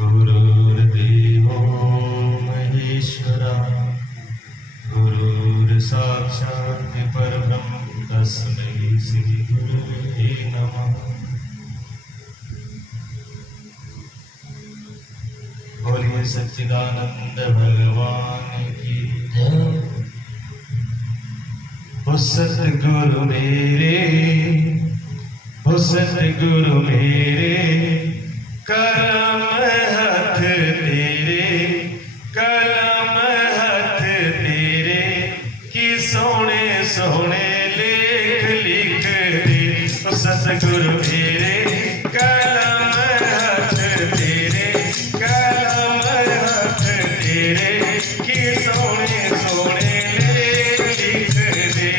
गुरुर्देवो महेश्वरा गुरुर्साक्षात् परब्रह्म तस्मै श्री गुरुवे नमः। बोलिए सच्चिदानंद भगवान की जय। ओ सतगुरु मेरे, ओ सतगुरु मेरे, कलम हाथ तेरे, कलम हाथ तेरे, कि सोने सोने लेख लिख दे। ओ सतगुरु मेरे, कलम हाथ तेरे, कलम हाथ तेरे, कि सोने सोने लेख लिख दे।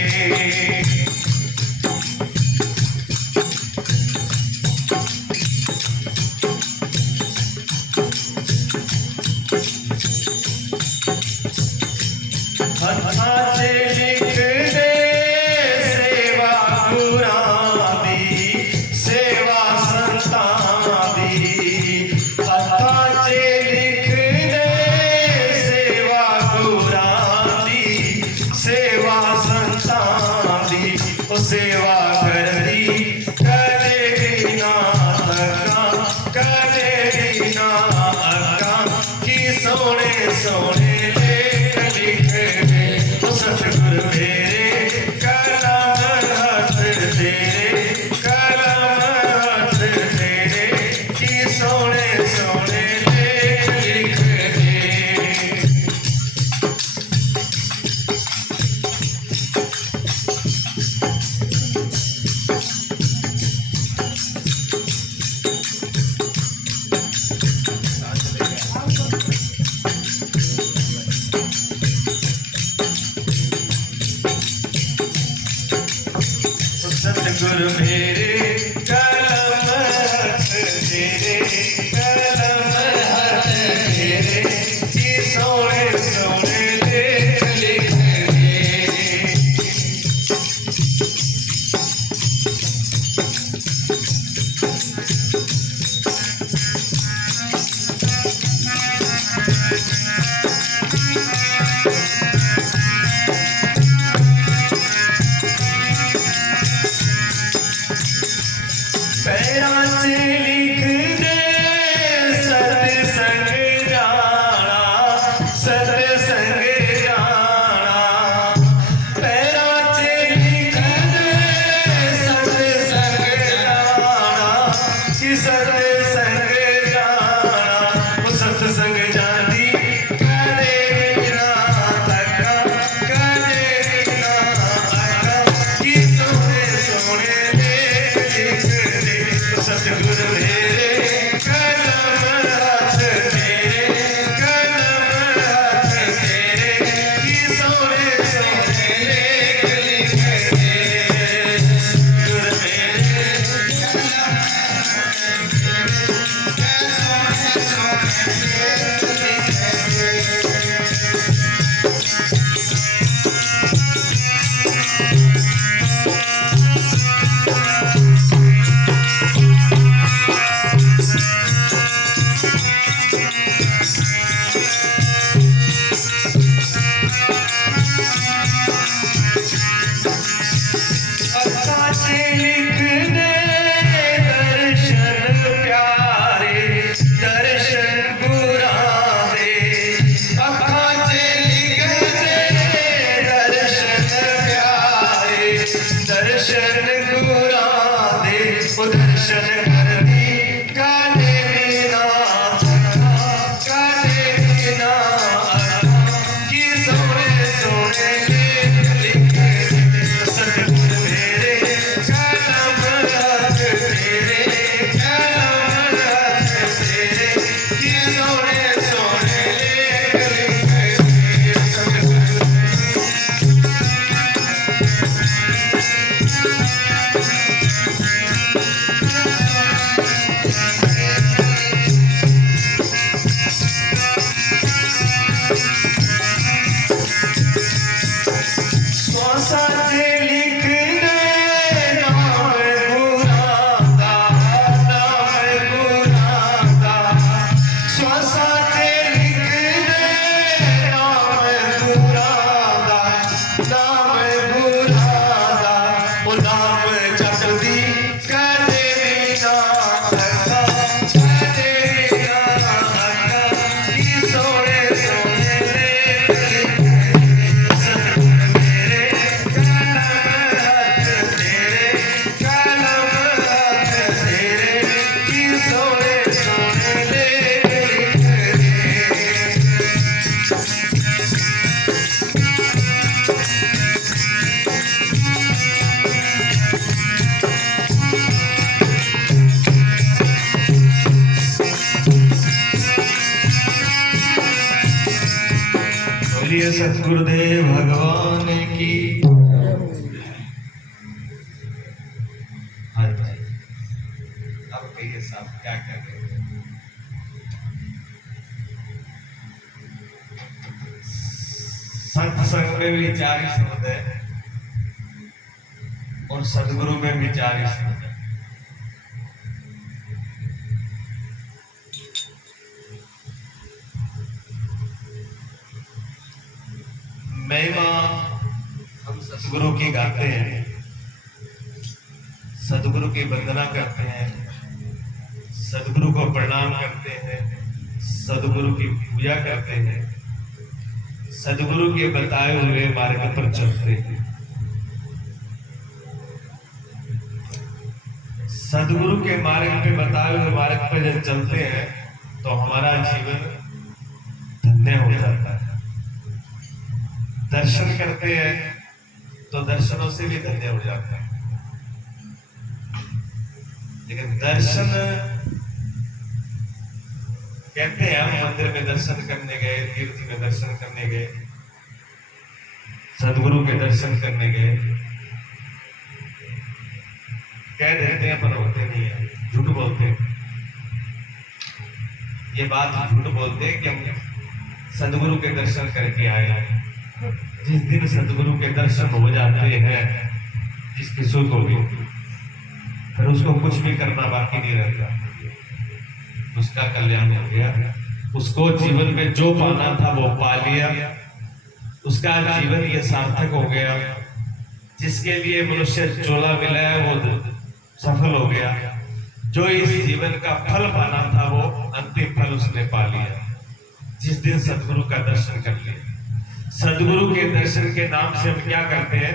हथा से लिख दे सेवा गुरां दी, सेवा संतां दी। हथा से लिख दे सेवा गुरां दी, सेवा संतां दी। ओ सेवा करदी कदे भी ना अक्कां, कदे भी ना अक्कां, कि सोने सोने सतगुरु मेरे, कलम हाथ तेरे, कलम हाथ तेरे, कि सोने सोने लेख लिख दे। सतगुरु मेरे, कलम हाथ तेरे, कलम हाथ तेरे, कि सोने सोने लेख लिख दे। बोलिए सतगुरुदेव भगवान की। हाँ जी, अब कहिए साहब क्या कर रहे हैं? सत्संग में भी 40 शब्द है और सदगुरु में भी 40 शब्द है। महिमा हम सदगुरु की गाते हैं, सदगुरु की वंदना करते हैं, सदगुरु को प्रणाम करते हैं, सदगुरु की पूजा करते हैं, सदगुरु के बताए हुए मार्ग पर चलते हैं। सदगुरु के मार्ग पे बताए हुए मार्ग पर जब चलते हैं तो हमारा जीवन धन्य हो जाता है। दर्शन करते हैं तो दर्शनों से भी धन्य हो जाता है। लेकिन दर्शन कहते हैं हम मंदिर में दर्शन करने गए, तीर्थ में दर्शन करने गए, सदगुरु के दर्शन करने गए, कह देते हैं पर होते नहीं है, झूठ बोलते हैं। ये बात झूठ बोलते हैं कि हम सदगुरु के दर्शन करके आए। जिस दिन सदगुरु के दर्शन हो जाते हैं जिस किसी को भी, फिर उसको कुछ भी करना बाकी नहीं रहता, उसका कल्याण हो गया। उसको जीवन में जो पाना था वो पा लिया, उसका जीवन ये सार्थक हो गया। जिसके लिए मनुष्य चोला मिला है वो सफल हो गया। जो इस जीवन का फल पाना था वो अंतिम फल उसने पा लिया जिस दिन सदगुरु का दर्शन कर लिया। सदगुरु के दर्शन के नाम से हम क्या करते हैं?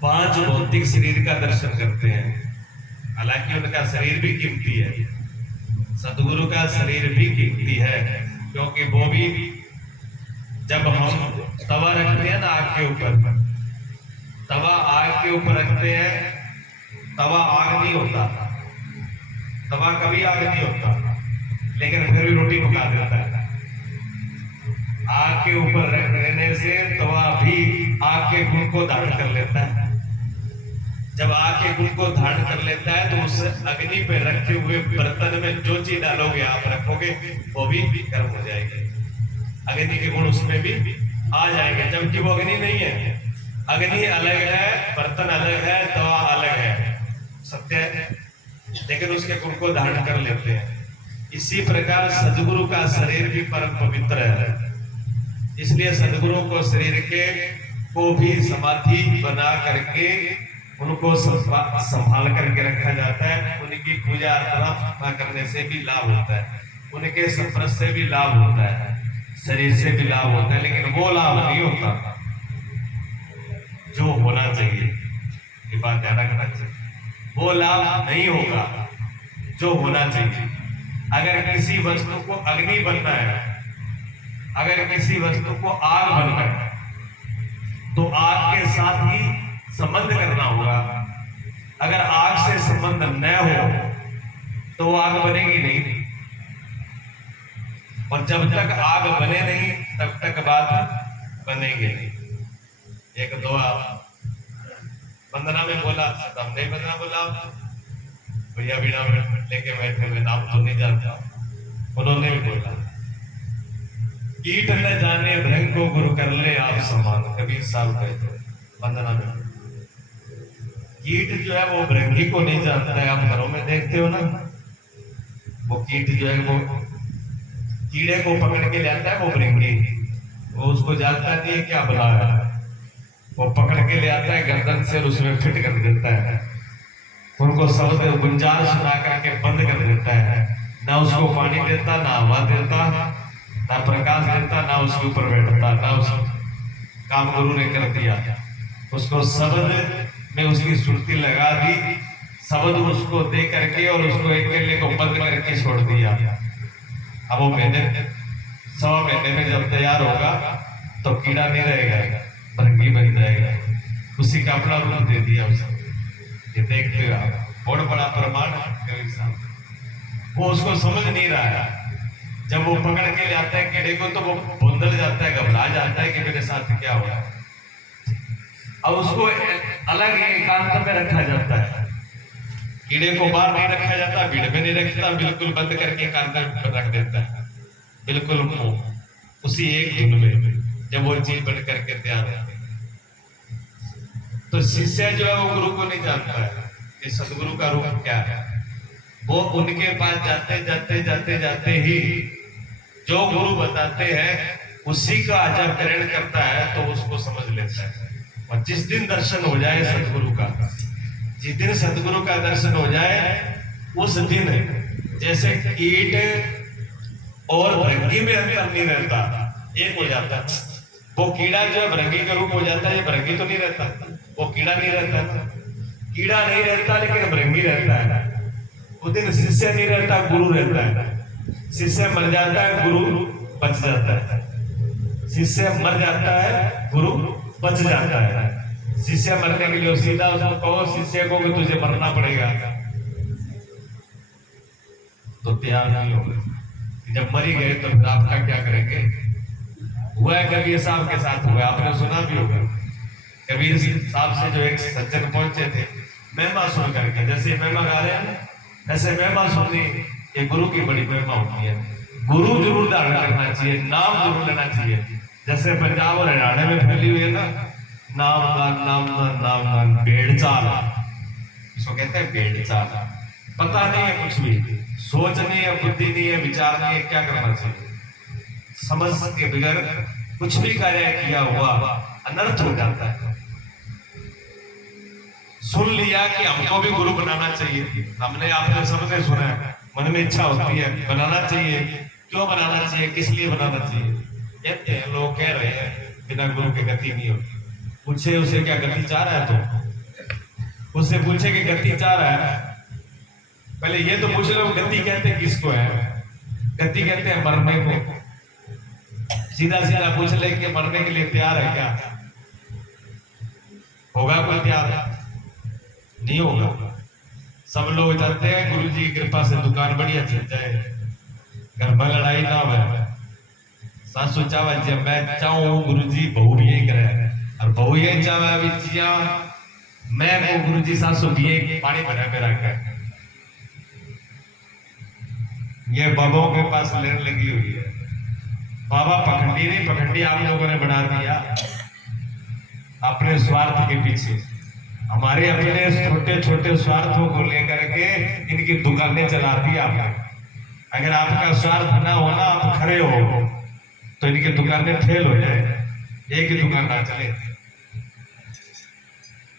5 भौतिक शरीर का दर्शन करते हैं। हालांकि उनका शरीर भी कीमती है, सदगुरु का शरीर भी कीमती है, क्योंकि वो भी जब हम तवा रखते हैं ना आग के ऊपर, तवा आग के ऊपर रखते हैं, तवा आग नहीं होता, तवा कभी आग नहीं होता, लेकिन फिर भी रोटी पका देता है। आग के ऊपर रहने से तवा भी आग के गुण को धारण कर लेता है। जब आग के गुण को धारण कर लेता है तो उस अग्नि पे रखे हुए बर्तन में जो चीज डालोगे आप रखोगे वो भी गर्म हो जाएगी। अग्नि के गुण उसमें भी आ जाएंगे, जबकि वो अग्नि नहीं है। अग्नि अलग है, बर्तन अलग है, तवा अलग है, सत्य है, लेकिन उसके गुण को धारण कर लेते हैं। इसी प्रकार सदगुरु का शरीर भी परम पवित्र है, इसलिए सदगुरु को शरीर के को भी समाधि बना करके उनको संभाल करके रखा जाता है। उनकी पूजा अर्चना करने से भी लाभ होता है, उनके संपर्क से भी लाभ होता है, शरीर से भी लाभ होता है, लेकिन वो लाभ नहीं होता जो होना चाहिए। ये बात ध्यान रखना चाहिए, वो लाभ नहीं होगा जो होना चाहिए। अगर किसी वस्तु को अग्नि बनना है, अगर किसी वस्तु को आग बनना है तो आग के साथ ही संबंध करना होगा। अगर आग से संबंध न हो तो वो आग बनेगी नहीं, और जब तक आग बने नहीं तब तक बात बनेगी नहीं। एक दुआ वंदना में बोला, हमने वंदना बोला, भैया बीड़ा लेके बैठे हुए, नाम तो नहीं जानता, उन्होंने भी बोला, कीट न जाने भृंग को गुरु कर ले आप समान। कबीर साहब कहते वंदना में, कीट जो है वो भृंगी को नहीं जानता है। आप घरों में देखते हो ना, वो कीट जो है वो कीड़े को पकड़ के ले आता है, वो भृंगी, वो उसको जानता नहीं है क्या बना है, वो पकड़ के ले आता है गर्दन से और उसमें फिट कर देता है, उनको शब्द गुंजार सुना करके बंद कर देता है। ना उसको पानी देता, ना हवा देता, ना प्रकाश देता, ना उसके ऊपर बैठता, ना उस काम गुरु ने कर दिया। उसको शब्द में उसकी सुरती लगा दी, शब्द उसको दे करके और उसको एक केले को बंद करके छोड़ दिया। अब वो महीने 100 महीने में जब तैयार होगा तो कीड़ा नहीं रहेगा, भृंगी बन जाएगा। उसी का अपना रूप दे दिया उसको। ये देखते हो बहुत बड़ा प्रमाण है कबीर साहब। वो उसको समझ नहीं रहा है, जब वो पकड़ के ले आता है कीड़े को तो वो भुंदड़ जाता है, घबरा जाता है कि मेरे साथ क्या हुआ। अब उसको अलग एकांत में रखा जाता है, कीड़े को बाहर नहीं रखा जाता, भीड़ में नहीं रखता, बिल्कुल बंद करके एकांत में रख देता है, बिल्कुल उसी एक धुन में, जब वो चीज बन करके तैयार होती है। तो शिष्य जो है वो गुरु को नहीं जानता है कि सदगुरु का रूप क्या है। वो उनके पास जाते जाते जाते जाते ही जो गुरु बताते हैं उसी का जब ग्रहण करता है तो उसको समझ लेता है। और जिस दिन दर्शन हो जाए सदगुरु का, जिस दिन सदगुरु का दर्शन हो जाए उस दिन जैसे कीट और भृंगी में अंतर नहीं रहता, एक हो जाता है। वो कीड़ा जो है भृंगी का रूप हो जाता है, ये भृंगी तो नहीं रहता, वो कीड़ा नहीं रहता, कीड़ा नहीं रहता लेकिन भृंगी रहता है। उस दिन शिष्य नहीं रहता, गुरु रहता है। शिष्य मर जाता है, गुरु बच जाता है। शिष्य मर जाता है, गुरु बच जाता है। शिष्य मरने के लिए सीधा उसको कहो, शिष्य को कि तुझे मरना पड़ेगा, तो तैयार नहीं होगा। जब मरी गए तो फिर आपका क्या करेंगे। हुआ है कबीर साहब के साथ, हुआ, आपने सुना भी होगा। कबीर साहब से जो एक सज्जन पहुंचे थे महिमा सुन करके, जैसे महिमा गा रहे हैं ऐसे महिमा सुननी, ये गुरु की बड़ी महिमा होती है। गुरु जरूर धारण करना चाहिए, नाम जरूर लेना चाहिए। जैसे पंजाब और हरियाणा में फैली हुई है ना, नाम दान नाम दान नाम दान, भेड़ चाल, इसको कहते हैं भेड़ चाल। पता नहीं है कुछ भी, सोच नहीं है, बुद्धि नहीं है, विचार नहीं है, क्या करना चाहिए। समझ के बगैर कुछ भी कार्य किया हुआ अनर्थ हो जाता है। सुन लिया कि हमको भी गुरु बनाना चाहिए, हमने आपने सबने सुना है, मन में इच्छा होती है बनाना चाहिए। क्यों बनाना चाहिए, किस लिए बनाना चाहिए। कहते हैं लोग कह रहे हैं बिना गुरु के गति नहीं होती। पूछे उसे क्या गति चाह रहा है, तो उससे पूछे कि गति चाह रहा है, पहले ये तो पूछ लो गति कहते किसको है। गति कहते हैं मरने को। सीधा सीधा पूछ ले कि मरने के लिए तैयार है क्या, होगा कोई तैयार, नहीं होगा। सब लोग चाहते हैं गुरु जी की कृपा से दुकान बढ़िया चल जाए, घर में लड़ाई ना हो। सासू चाहे जब मैं चाहूं गुरु जी बहू भी यही करे, और बहू यही चाहे जिया मैं को गुरु जी सासू भी यही पानी भरा में रखा। ये बाबाओं के पास लेने लगी हुई है। बाबा पखंडी नहीं, पखंडी आप लोगों ने बना दिया अपने स्वार्थ के पीछे। हमारे अपने छोटे छोटे स्वार्थों को लेकर के इनकी दुकानें चला दी आपने। अगर आपका स्वार्थ ना होना, आप खड़े हो तो इनकी दुकानें फेल हो जाए, एक ही दुकान ना चले।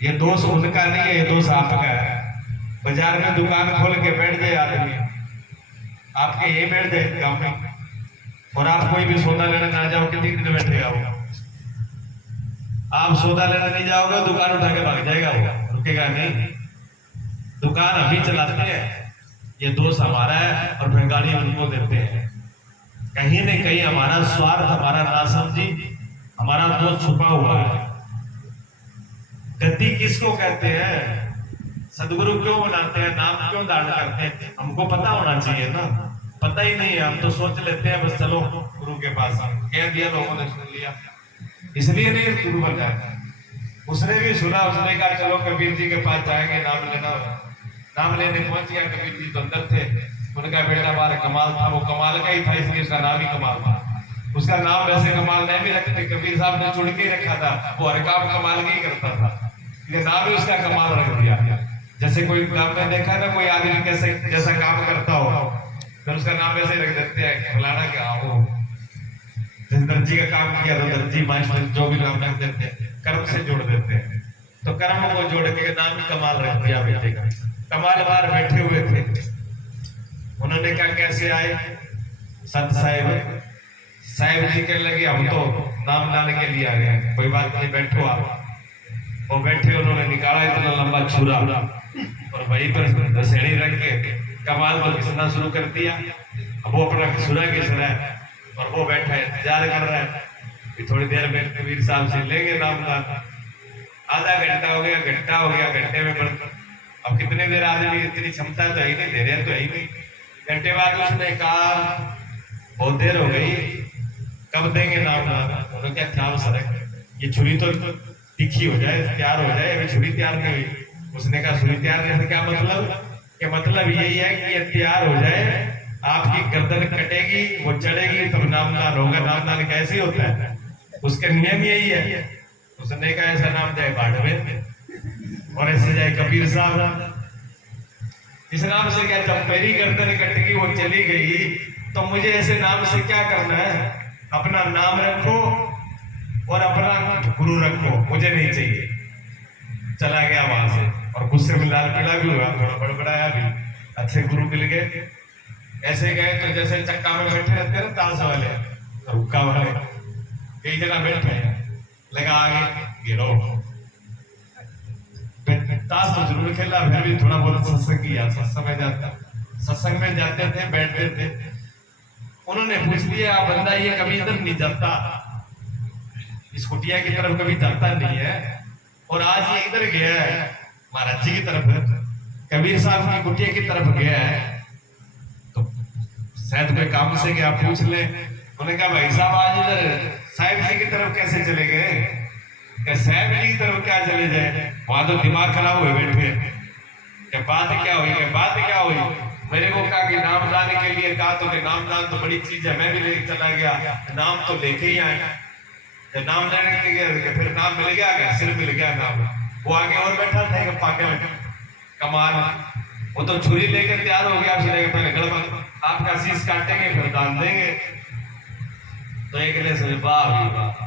ये दोष उनका नहीं है, ये दोष आपका है। बाजार में दुकान खोल के बैठ जाए आदमी, आपके ये बैठ जाए गांव में, और आप कोई भी सौदा लेने ना जाओ, कितने दिन बैठेगा वो। आप सौदा लेने नहीं जाओगे, दुकान उठा के भाग जाएगा, वो रुकेगा नहीं। दुकान अभी चलाते हैं, ये दोष हमारा है, और फिर गाड़ी उनको देते हैं। कहीं न कहीं हमारा स्वार्थ, हमारा नासमझी, हमारा दोष छुपा हुआ है। गति किसको कहते हैं, सदगुरु क्यों बनाते हैं, नाम क्यों धारण करते हैं, हमको पता होना चाहिए ना। पता ही नहीं है, हम तो सोच लेते हैं बस चलो गुरु के पास, कह दिया लोगों ने, सुन लिया, इसलिए नहीं गुरु बन जाता। उसने भी सुना, उसने कहा चलो कबीर जी के पास जाएंगे, नाम लेना। नाम लेने पहुंच गया, कबीर जी तो अंदर थे। उनका बेटा बार कमाल था, वो कमाल का ही था, इसलिए उसका नाम ही कमाल था। उसका नाम वैसे कमाल नहीं भी रखते, कबीर साहब ने चुन के रखा था, वो हर काम कमाल का ही करता था, ये नाम ही उसका कमाल रख दिया। जैसे कोई काम में देखा ना, कोई आदमी कैसे जैसा काम करता हो तो उसका नाम ऐसे रख देते हैं, फलाना क्या हो। जैसे दर्जी का काम किया तो दर्जी मास्टर, जो भी नाम रख देते हैं, कर्म से जोड़ देते हैं। तो कर्म को जोड़ के नाम कमाल रख दिया बेटे का। कमाल बाहर बैठे हुए थे, उन्होंने कहा कैसे आए। संत साहिब जी कहने लगे हम तो नाम लाने के लिए आ गए। कोई बात नहीं, बैठो आप। वो बैठे, उन्होंने निकाला इतना लंबा छुरा और वहीं पर दसेड़ी रख के कमाल को घिसना शुरू कर दिया। अब वो अपना छुरा घिस रहा है और वो बैठा है, इंतजार कर रहा है कि थोड़ी देर में कबीर साहब से लेंगे नाम दान। आधा घंटा हो गया, घंटा हो गया, घंटे में बढ़, अब कितने देर आदमी, इतनी क्षमता तो है ही नहीं, धैर्य तो है ही नहीं। घंटे बाद उसने कहा बहुत देर हो गई, कब देंगे नाम? उन्होंने क्या ख्याल सर, ये छुरी तो तीखी हो जाए, तैयार हो जाए, अभी छुरी तैयार नहीं हुई। उसने कहा छुरी तैयार नहीं है, क्या मतलब? कि मतलब यही है कि ये तैयार हो जाए, आपकी गर्दन कटेगी, वो चढ़ेगी, तब नामदान होगा। नामदान कैसे होता है? उसका नियम यही है। उसने कहा ऐसा नाम जाए बाढ़ और ऐसे जाए कबीर साहब। इस नाम से क्या, जब मेरी गर्दन कट गई, वो चली गई, तो मुझे ऐसे नाम से क्या करना है? अपना नाम रखो और अपना गुरु रखो, मुझे नहीं चाहिए। चला गया वहां से और गुस्से में लाल पीला भी हुआ, थोड़ा बड़बड़ाया भी। अच्छे गुरु मिल गए। ऐसे गए तो जैसे चक्का में बैठे रहते हैं ताश वाले, तो हुक्का वाले कई जगह बैठे हैं, लगा आगे गिरो। ताश तो जरूर खेला, फिर भी थोड़ा बहुत सत्संग किया। सत्संग में जाते थे, बैठते थे। उन्होंने पूछ लिया, बंदा ये कभी इधर नहीं जाता, इस कुटिया की तरफ कभी जाता नहीं है, और आज ये इधर गया है महाराज जी की तरफ, कबीर साहब की कुटिया की तरफ गया है, तो शायद कोई काम से गया, पूछ ले। उन्होंने कहा भाई साहब आज इधर साहिब जी की तरफ कैसे चले गए? साहब जी की तरफ क्या चले जाए, वहां तो दिमाग खराब हुए बैठे। क्या बात क्या हुई? क्या बात क्या हुई? मेरे को कहा कि नामदान के लिए कहा, तो नामदान तो बड़ी चीज है, मैं भी लेके चला गया, नाम तो लेके ही आए। जब नाम लेने के लिए फिर नाम मिल गया, क्या सिर मिल गया नाम। वो आगे और बैठा था पागल कमाल, वो तो छुरी लेकर तैयार हो गया, पहले गड़बड़, आपका शीश काटेंगे फिर दान देंगे। तो एक ने सोचे वाह वाह,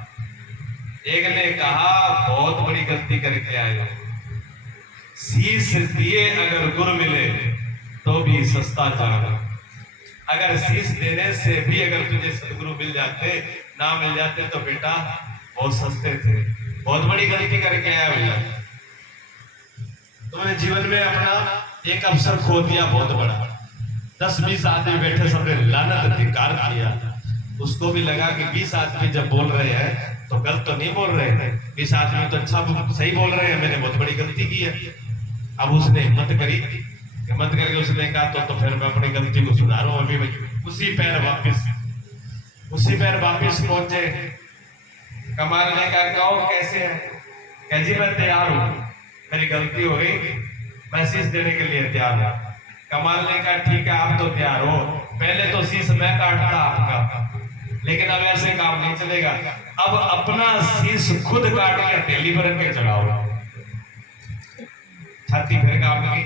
एक ने कहा बहुत बड़ी गलती करके आए हो, शीश दिए अगर गुरु मिले तो भी सस्ता जान। अगर शीश देने से भी अगर तुझे सदगुरु मिल जाते, ना मिल जाते, तो बेटा बहुत सस्ते थे। बहुत बड़ी गलती करके आया भैया, तुमने जीवन में अपना एक अवसर खो दिया बहुत बड़ा। 10-20 आदमी बैठे, सबने लानत धिक्कार किया। उसको भी लगा कि 20 आदमी जब बोल रहे हैं तो गलत तो नहीं बोल रहे थे, 20 आदमी तो अच्छा सही बोल रहे हैं, मैंने बहुत बड़ी गलती की है। अब उसने हिम्मत करी, हिम्मत करके उसने कहा तो फिर मैं अपनी गलती को सुधारूं। अभी उसी पैर वापिस पहुंचे। कमाल ने कहा कहो कैसे है? कह जी मैं तैयार हूं, मेरी गलती हो गई, मैं शीश देने के लिए तैयार हूं। कमाल ने कहा ठीक है आप तो तैयार हो, पहले तो शीश मैं काटता आपका, लेकिन अब ऐसे काम नहीं चलेगा। अब अपना शीश खुद काट के हथेली पर रख के चढ़ाओ। छाती फिर काम की।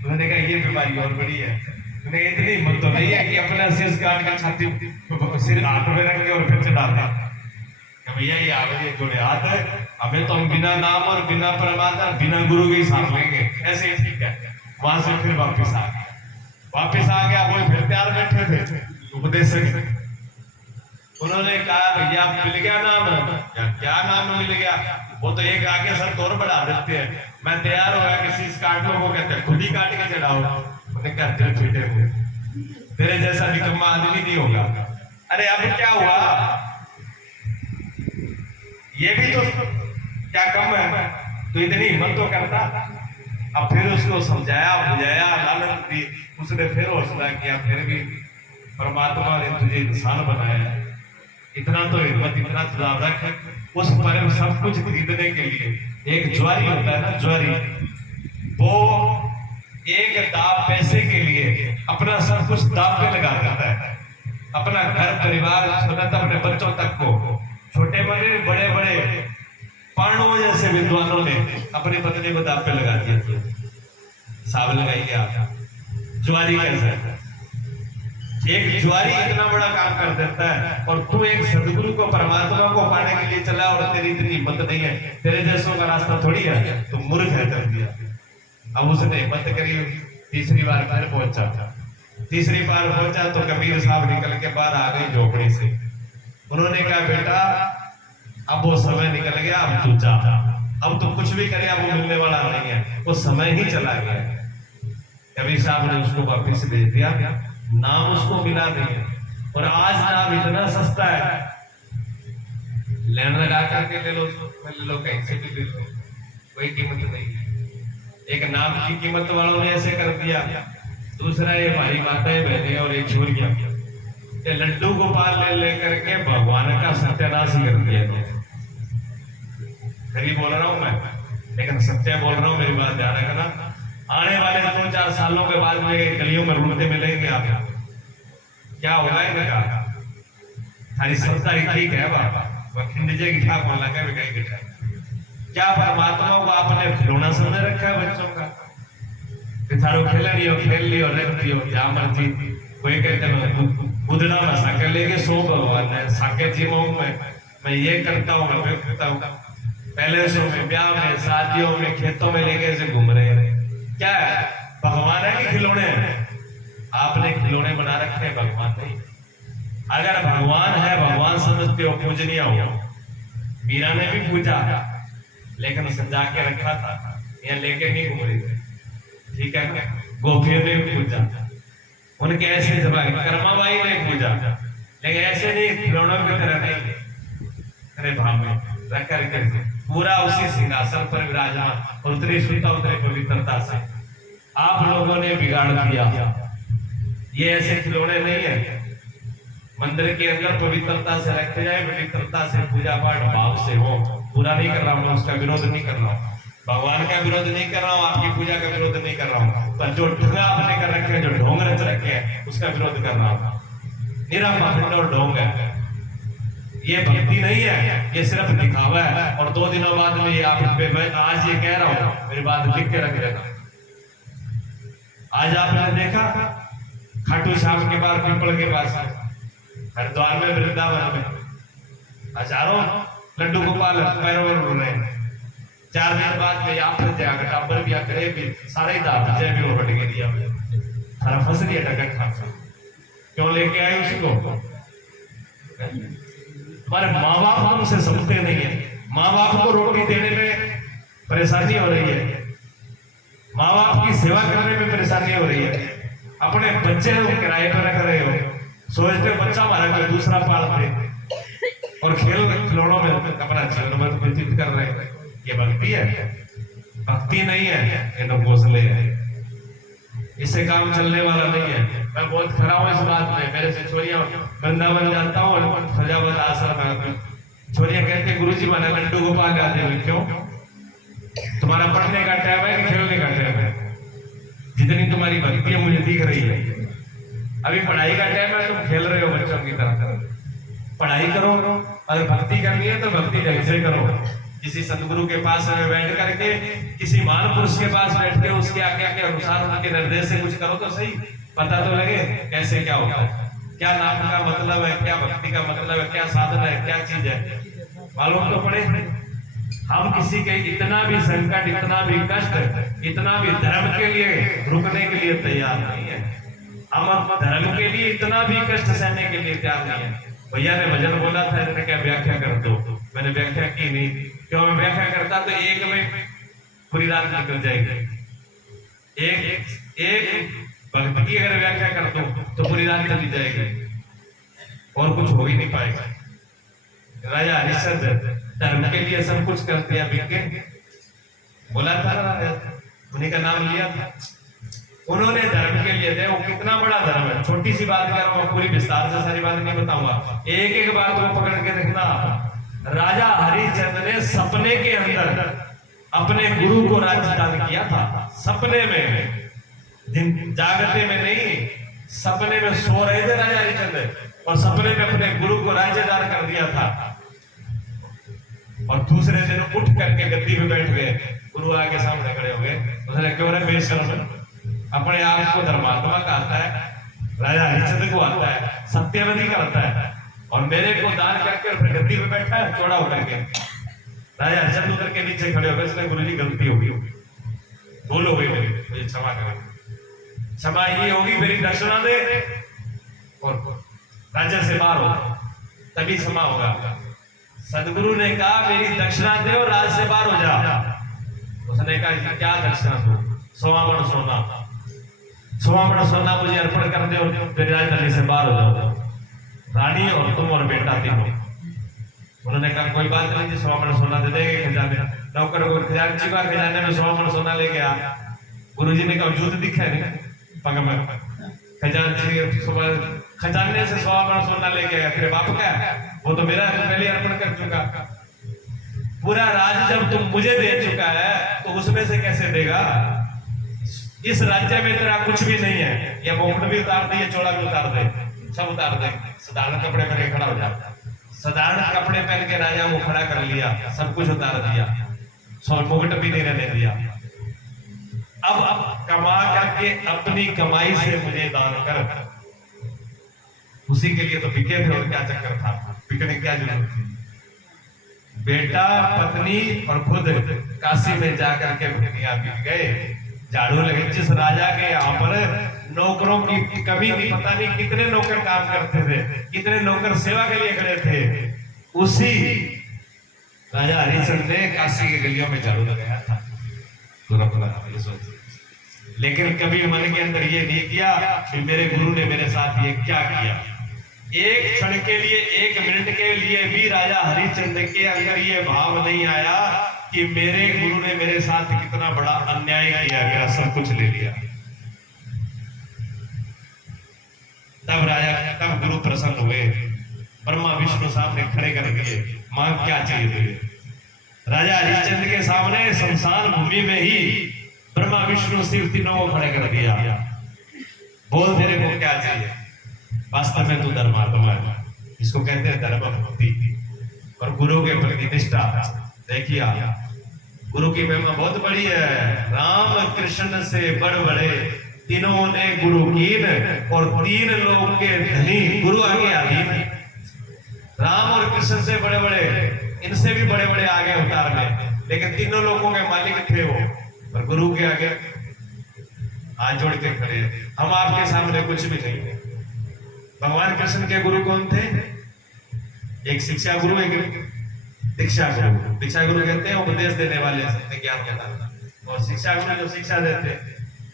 उन्होंने कहा ये बीमारी और बड़ी है, उन्हें इतनी हिम्मत तो नहीं है कि अपना शीश काट के छाती सिर हाथ में रख के और फिर चढ़ाता। भैया ये आगे जोड़े हाथ है, हमें तो हम बिना नाम और बिना परमात्मा बिना गुरु के साथ लेंगे, ऐसे ही ठीक है। वहां से फिर वापिस आ गया। वो फिर तैयार बैठे थे उपदेशक। उन्होंने कहा भैया मिल गया नाम? क्या नाम मिल गया? वो तो एक आगे सर तोड़ बढ़ा देते हैं, मैं तैयार हो गया कि शीश काट लो, वो कहते हैं खुद ही काट के चढ़ाओ। उन्हें कहा तेरे छूटे हुए, तेरे जैसा निकम्मा आदमी नहीं होगा। अरे अब क्या हुआ? ये भी तो क्या कम है, तो इतनी हिम्मत तो करता। अब फिर उसको समझाया बुझाया, लालच दी, उसने फिर हौसला किया, फिर भी परमात्मा ने तुझे इंसान बनाया, इतना तो हिम्मत, इतना जुड़ाव रख। उस पर सब कुछ खरीदने के लिए एक ज्वारी होता है ना, ज्वारी, वो एक दाव पैसे के लिए अपना सब कुछ दाव पे लगा देता है, अपना घर परिवार छोटा, अपने बच्चों तक को। छोटे बड़े बड़े बड़े पांडवों जैसे विद्वानों ने अपनी पत्नी को दाव पे लगा दिया। साब लगाइए आप, ज्वारी कैसा है? एक ज्वारी इतना बड़ा काम कर देता है, और तू एक सदगुरु को परमात्मा को पाने के लिए चला और तेरी इतनी हिम्मत नहीं है, तेरे जैसों का रास्ता थोड़ी है, तू मूर्ख है कर दिया। अब उसने हिम्मत करी, तीसरी बार फिर पहुंचा। तीसरी बार पहुंचा तो कबीर साहब निकल के बाहर आ गए झोपड़ी से। उन्होंने कहा बेटा अब वो समय निकल गया, अब तू जा, अब तू कुछ भी करे अब वो मिलने वाला नहीं है, वो समय ही चला गया। कबीर साहब ने उसको वापिस भेज दिया, नाम उसको मिला नहीं। और आज नाम इतना सस्ता है, लेन लगा करके ले लो, ले लो, कहीं से भी ले लो, कोई कीमत नहीं। एक नाम की कीमत वालों ने ऐसे कर दिया। दूसरा ये भाई माताएं बहने और ये छोरियां, ये लड्डू गोपाल ले लेकर के भगवान का सत्यानाश ही कर दिया। गरीब बोल रहा हूं मैं, लेकिन सत्य बोल रहा हूं, मेरी बात ध्यान रखना। आने वाले 2-4 सालों के बाद में गलियों में ढूंढते मिलेंगे आप, क्या होगा इनका? थारी श्रद्धा ठीक है बाबा, वह खिंडजे की ठाक बोलना क्या कहीं की ठाक। क्या परमात्मा को आपने खिलौना समझ रखा है बच्चों का? थारो खेल लियो, खेल लियो, रख लियो, क्या मर्जी। कोई कहते हैं बुदड़ा में साके लेके सो भगवान है, साके जीवों में मैं ये करता हूँ, मैं करता हूँ। पैलेसों में, ब्याह में, शादियों में, खेतों में लेके ऐसे घूम रहे हैं। क्या है? भगवान है कि खिलौने हैं? आपने खिलौने बना रखे हैं, भगवान नहीं। अगर भगवान है, भगवान समझते हो, पूजनीय हो। मीरा ने भी पूजा, लेकिन सजा के रखा था, यहाँ लेके नहीं घूम रही थी, ठीक है। गोपियों ने भी पूजा, उनके ऐसे जवाब। कर्माबाई ने पूजा, लेकिन ऐसे नहीं, खिलौनों की तरह नहीं। अरे भाव में रख करके पूरा उसी सिंहासन पर विराजमान, उतरी शुद्धता, उतरी पवित्रता से आप लोगों ने बिगाड़ दिया। ये ऐसे खिलौने नहीं है। मंदिर के अंदर पवित्रता से रखे जाए, पवित्रता से पूजा पाठ भाव से हो। पूरा नहीं कर रहा हूँ, उसका विरोध नहीं कर रहा हूँ, भगवान का विरोध नहीं कर रहा हूँ, आपकी पूजा का विरोध नहीं कर रहा हूँ, पर जो ढंगा आपने कर रखे हैं, जो ढोंग रच रखे हैं, उसका विरोध कर रहा हूँ। निरा पाखंड और ढोंग है, ये भक्ति नहीं है, ये सिर्फ दिखावा है। और 2 दिनों बाद में ये आप पे, मैं आज ये कह रहा हूँ, मेरी बात लिख के रख देना। आज आपने देखा खाटू श्याम के पास, पीपल के पास, हरिद्वार में, वृंदावन में हजारों लड्डू गोपाल पैरों में उड़ रहे हैं। 4 दिन बाद में यहाँ पर जाकर अब्बर भी करे भी सारे ही दांत जय भी उड़ के दिया, सारा फंस गया टकट खा। क्यों लेके आए उसको? हमारे माँ बाप हमसे समझते नहीं है। माँ बाप को रोटी देने में परेशानी हो रही है, माँ बाप की सेवा करने में परेशानी हो रही है। अपने बच्चे किराए पर रख रहे हो, सोचते बच्चा हमारा कोई दूसरा पालते, और खेल खिलौनों में अपना जीवन व्यतीत कर रहे हैं। ये भक्ति है? भक्ति नहीं है, ये तो घोंसले है। इससे काम चलने वाला नहीं है। मैं बहुत खड़ा हूँ इस बात में। मेरे से छोरियां वृंदावन जाता हूँ, फजावत आश्रम में छोरियां कहते गुरुजी मैंने लड्डू गोपाल गाते हुए। क्यों? तुम्हारा पढ़ने का टाइम है कि खेलने का टाइम है? जितनी तुम्हारी भक्ति है मुझे दिख रही है। अभी पढ़ाई का टाइम है, तुम खेल रहे हो बच्चों की तरह। पढ़ाई करो, अगर भक्ति करनी है तो भक्ति ढंग से करो। किसी सदगुरु के पास बैठ करके, किसी महान पुरुष के पास बैठ के उसके आज्ञा के अनुसार उनके निर्देश से कुछ करो तो सही, पता तो लगे कैसे क्या होता है, क्या नाम का मतलब है, क्या भक्ति का मतलब है, क्या साधन है, क्या चीज है, मालूम तो पड़े। हम किसी के इतना भी संकट, इतना भी कष्ट, इतना भी धर्म के लिए रुकने के लिए तैयार नहीं है। हम धर्म के लिए इतना भी कष्ट सहने के लिए तैयार नहीं है। भैया ने भजन बोला था, इन्होंने क्या व्याख्या कर दो, मैंने व्याख्या की नहीं। क्यों? मैं व्याख्या करता तो एक में पूरी रात निकल जाएगी। एक भक्त की अगर व्याख्या कर दो तो पूरी रात चली जाएगी और कुछ हो ही नहीं पाएगा। राजा हरिश्चंद्र धर्म के लिए सब कुछ कर दिया, बिके बोला था ना, उन्हीं का नाम लिया था उन्होंने धर्म के लिए। वो कितना बड़ा धर्म है, छोटी सी बात कर रहा हूं, पूरी विस्तार से सारी बात नहीं बताऊंगा, एक एक बात को पकड़ के देखना। राजा हरिश्चंद्र ने सपने के अंदर अपने गुरु को राज्य दान किया था। सपने में, दिन जागते में नहीं, सपने में सो रहे थे राजा हरिश्चंद्र और सपने में अपने गुरु को राज्य दान कर दिया था। और दूसरे दिन उठ करके गद्दी पे बैठ गए, गुरु आगे सामने खड़े हो गए। उसने क्यों रे बेशर्म, अपने आप को धर्मात्मा कहता है, राजा हरिश्चंद्र को आता है, सत्यवती का आता है, और मेरे को दान करके फिर गद्दी पे बैठा है चौड़ा होकर के। राजा हरिश्चंद्र उतर के नीचे खड़े हो गए, उसने गुरुजी गलती होगी, भूल हो गई मेरी, मुझे क्षमा करो, क्षमा ये होगी, मेरी दक्षिणा दे और राज्य से बाहर हो, तभी क्षमा होगा। सदगुरु ने कहा मेरी दक्षिणा दे और राज से बाहर हो जा। उसने कहा क्या दक्षिणा दो? 100 मण सोना, 100 मण सोना मुझे अर्पण कर दे और मेरी राजधानी से बाहर हो जाओ, रानी और तुम और बेटा तीनों। उन्होंने कहा कोई बात नहीं, 100 मण सोना दे देंगे खजाने। नौकर को खजानची का खजाने में 100 मण सोना ले गया। गुरुजी ने कहा जूत दिखा नहीं पग में, खजानची सुबह खजाने से 100 आभूषण सोना लेके आया, तेरे बाप का है, वो तो मेरा पहले अर्पण कर चुका। पूरा राज जब तुम मुझे दे चुका है तो उसमें से कैसे देगा? इस राज्य में तेरा कुछ भी नहीं है। ये मुकुट भी उतार दे, ये चोला भी उतार दे, सब उतार दे, साधारण कपड़े पहन के खड़ा हो जा। साधारण कपड़े पहन के राजा को खड़ा कर लिया, सब कुछ उतार दिया, मुकुट भी नहीं रहने दिया। अब कमा करके अपनी कमाई से मुझे दान कर। उसी के लिए तो बिके थे, और क्या चक्कर था, बिकने की क्या जरूरत थी? बेटा, पत्नी और खुद काशी में जाकर के बिक गए। झाड़ू लगे। जिस राजा के यहाँ पर नौकरों की कमी नहीं, पता नहीं कितने नौकर काम करते थे, कितने नौकर सेवा के लिए खड़े थे, उसी राजा हरिश्चंद्र ने काशी के गलियों में झाड़ू लगाया था। लेकिन कभी मन के अंदर ये नहीं किया कि मेरे गुरु ने मेरे साथ ये क्या किया। एक क्षण के लिए, एक मिनट के लिए भी राजा हरिश्चंद्र के अंदर ये भाव नहीं आया कि मेरे गुरु ने मेरे साथ कितना बड़ा अन्याय किया, मेरा सब कुछ ले लिया। तब गुरु प्रसन्न हुए, ब्रह्मा विष्णु सामने खड़े कर दिए, मांग क्या चाहिए तुझे? राजा हरिश्चंद्र के सामने शमशान भूमि में ही ब्रह्मा विष्णु शिव तीनों को खड़े कर दिया। बोल तेरे को क्या चाहिए? वास्तव में तू धर्मात्मा है, इसको कहते हैं धर्म भक्ति और गुरु के प्रति निष्ठा। देखिए गुरु की महिमा बहुत बड़ी है। राम कृष्ण से बड़े तीनों ने गुरु कीन, और 3 लोग के धनी गुरु आगे अधीन। राम और कृष्ण से बड़े, इनसे भी बड़े आगे अवतार में, लेकिन तीनों लोगों के मालिक थे वो, और गुरु के आगे हाथ जोड़ के खड़े। हम आपके सामने कुछ भी नहीं है। भगवान कृष्ण के गुरु कौन थे? एक शिक्षा गुरु, एक दीक्षा गुरु। दीक्षा गुरु कहते हैं उपदेश देने वाले, सत्य ज्ञान के दाता, और शिक्षा गुरु जो शिक्षा देते।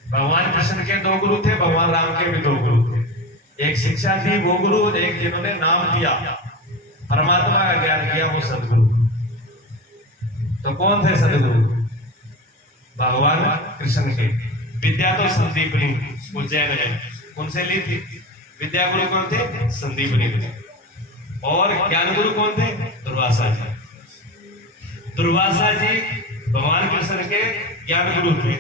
भगवान कृष्ण के 2 गुरु थे, भगवान राम के भी 2 गुरु थे। एक शिक्षा थी वो गुरु, एक जिन्होंने नाम दिया, परमात्मा का ज्ञान किया, वो सदगुरु। तो कौन थे सदगुरु? भगवान कृष्ण के। विद्या तो संदीपनी उज्जैन में उनसे ली थी। विद्या गुरु कौन थे? संदीपनी। और ज्ञान गुरु कौन थे? दुर्वासा जी। दुर्वासा जी भगवान कृष्ण के ज्ञान गुरु थे।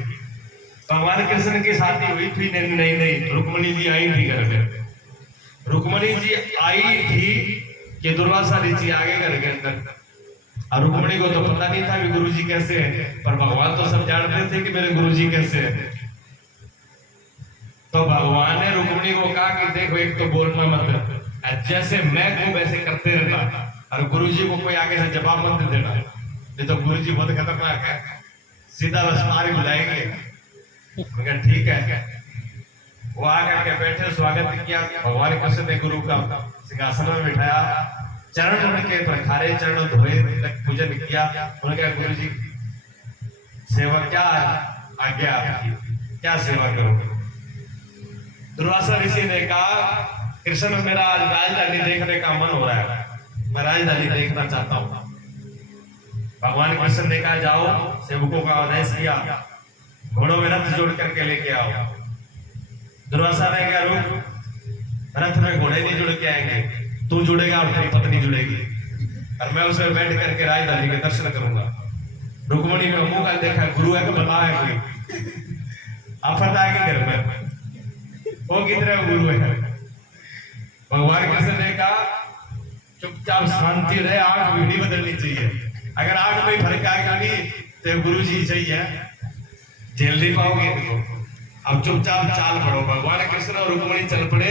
भगवान कृष्ण की शादी हुई थी नहीं, रुक्मणी जी आई थी घर में। रुक्मणी जी आई थी कि दुर्वासा ऋषि आगे घर के अंदर, और रुक्मणी को तो पता नहीं था कि गुरु जी कैसे हैं, पर भगवान तो सब जानते थे कि मेरे गुरु जी कैसे हैं। तो भगवान ने रुक्मणी को कहा कि देखो, एक तो बोलना मत, जैसे मैं कहूं वैसे करते रहना, और गुरु जी को कोई आगे से जवाब मत देना, नहीं तो गुरु जी बहुत खतरनाक है, सीधा बस मार बुलाएंगे। मगर ठीक है। वो आकर के बैठे, स्वागत किया। भगवान कृष्ण ने गुरु का सिंहासन में बिठाया, चरण उनके प्रखारे, चरण धोए, पूजन किया। उन्होंने कहा गुरु जी सेवा क्या आज्ञा आपकी, क्या सेवा करोगे? दुर्वासा ऋषि ने कहा कृष्ण, मेरा राजधानी देखने का मन हो रहा है, मैं राजधानी देखना चाहता हूँ। भगवान कृष्ण ने कहा जाओ, सेवकों का आदेश किया, घोड़ों में रथ जोड़ करके लेके आओ। दुर्वासा ने कहा रुक, रथ में घोड़े नहीं जुड़ के आएंगे, तू जुड़ेगा और तेरी पत्नी जुड़ेगी, और मैं उसमें बैठ करके राजधानी के दर्शन करूंगा। रुक्मणी ने मुंह का देखा, गुरु है तो बता है कोई, आफत आएगी घर में, वो कितने गुरु है। भगवान कृष्ण ने कहा चुपचाप शांति रहे, आंख भी बदलनी चाहिए, अगर आंख में फर्क आएगा नहीं तो गुरु जी चाहिए, झेल नहीं पाओगे। अब चुपचाप चाल पड़ो। भगवान कृष्ण और रुक्मणी चल पड़े,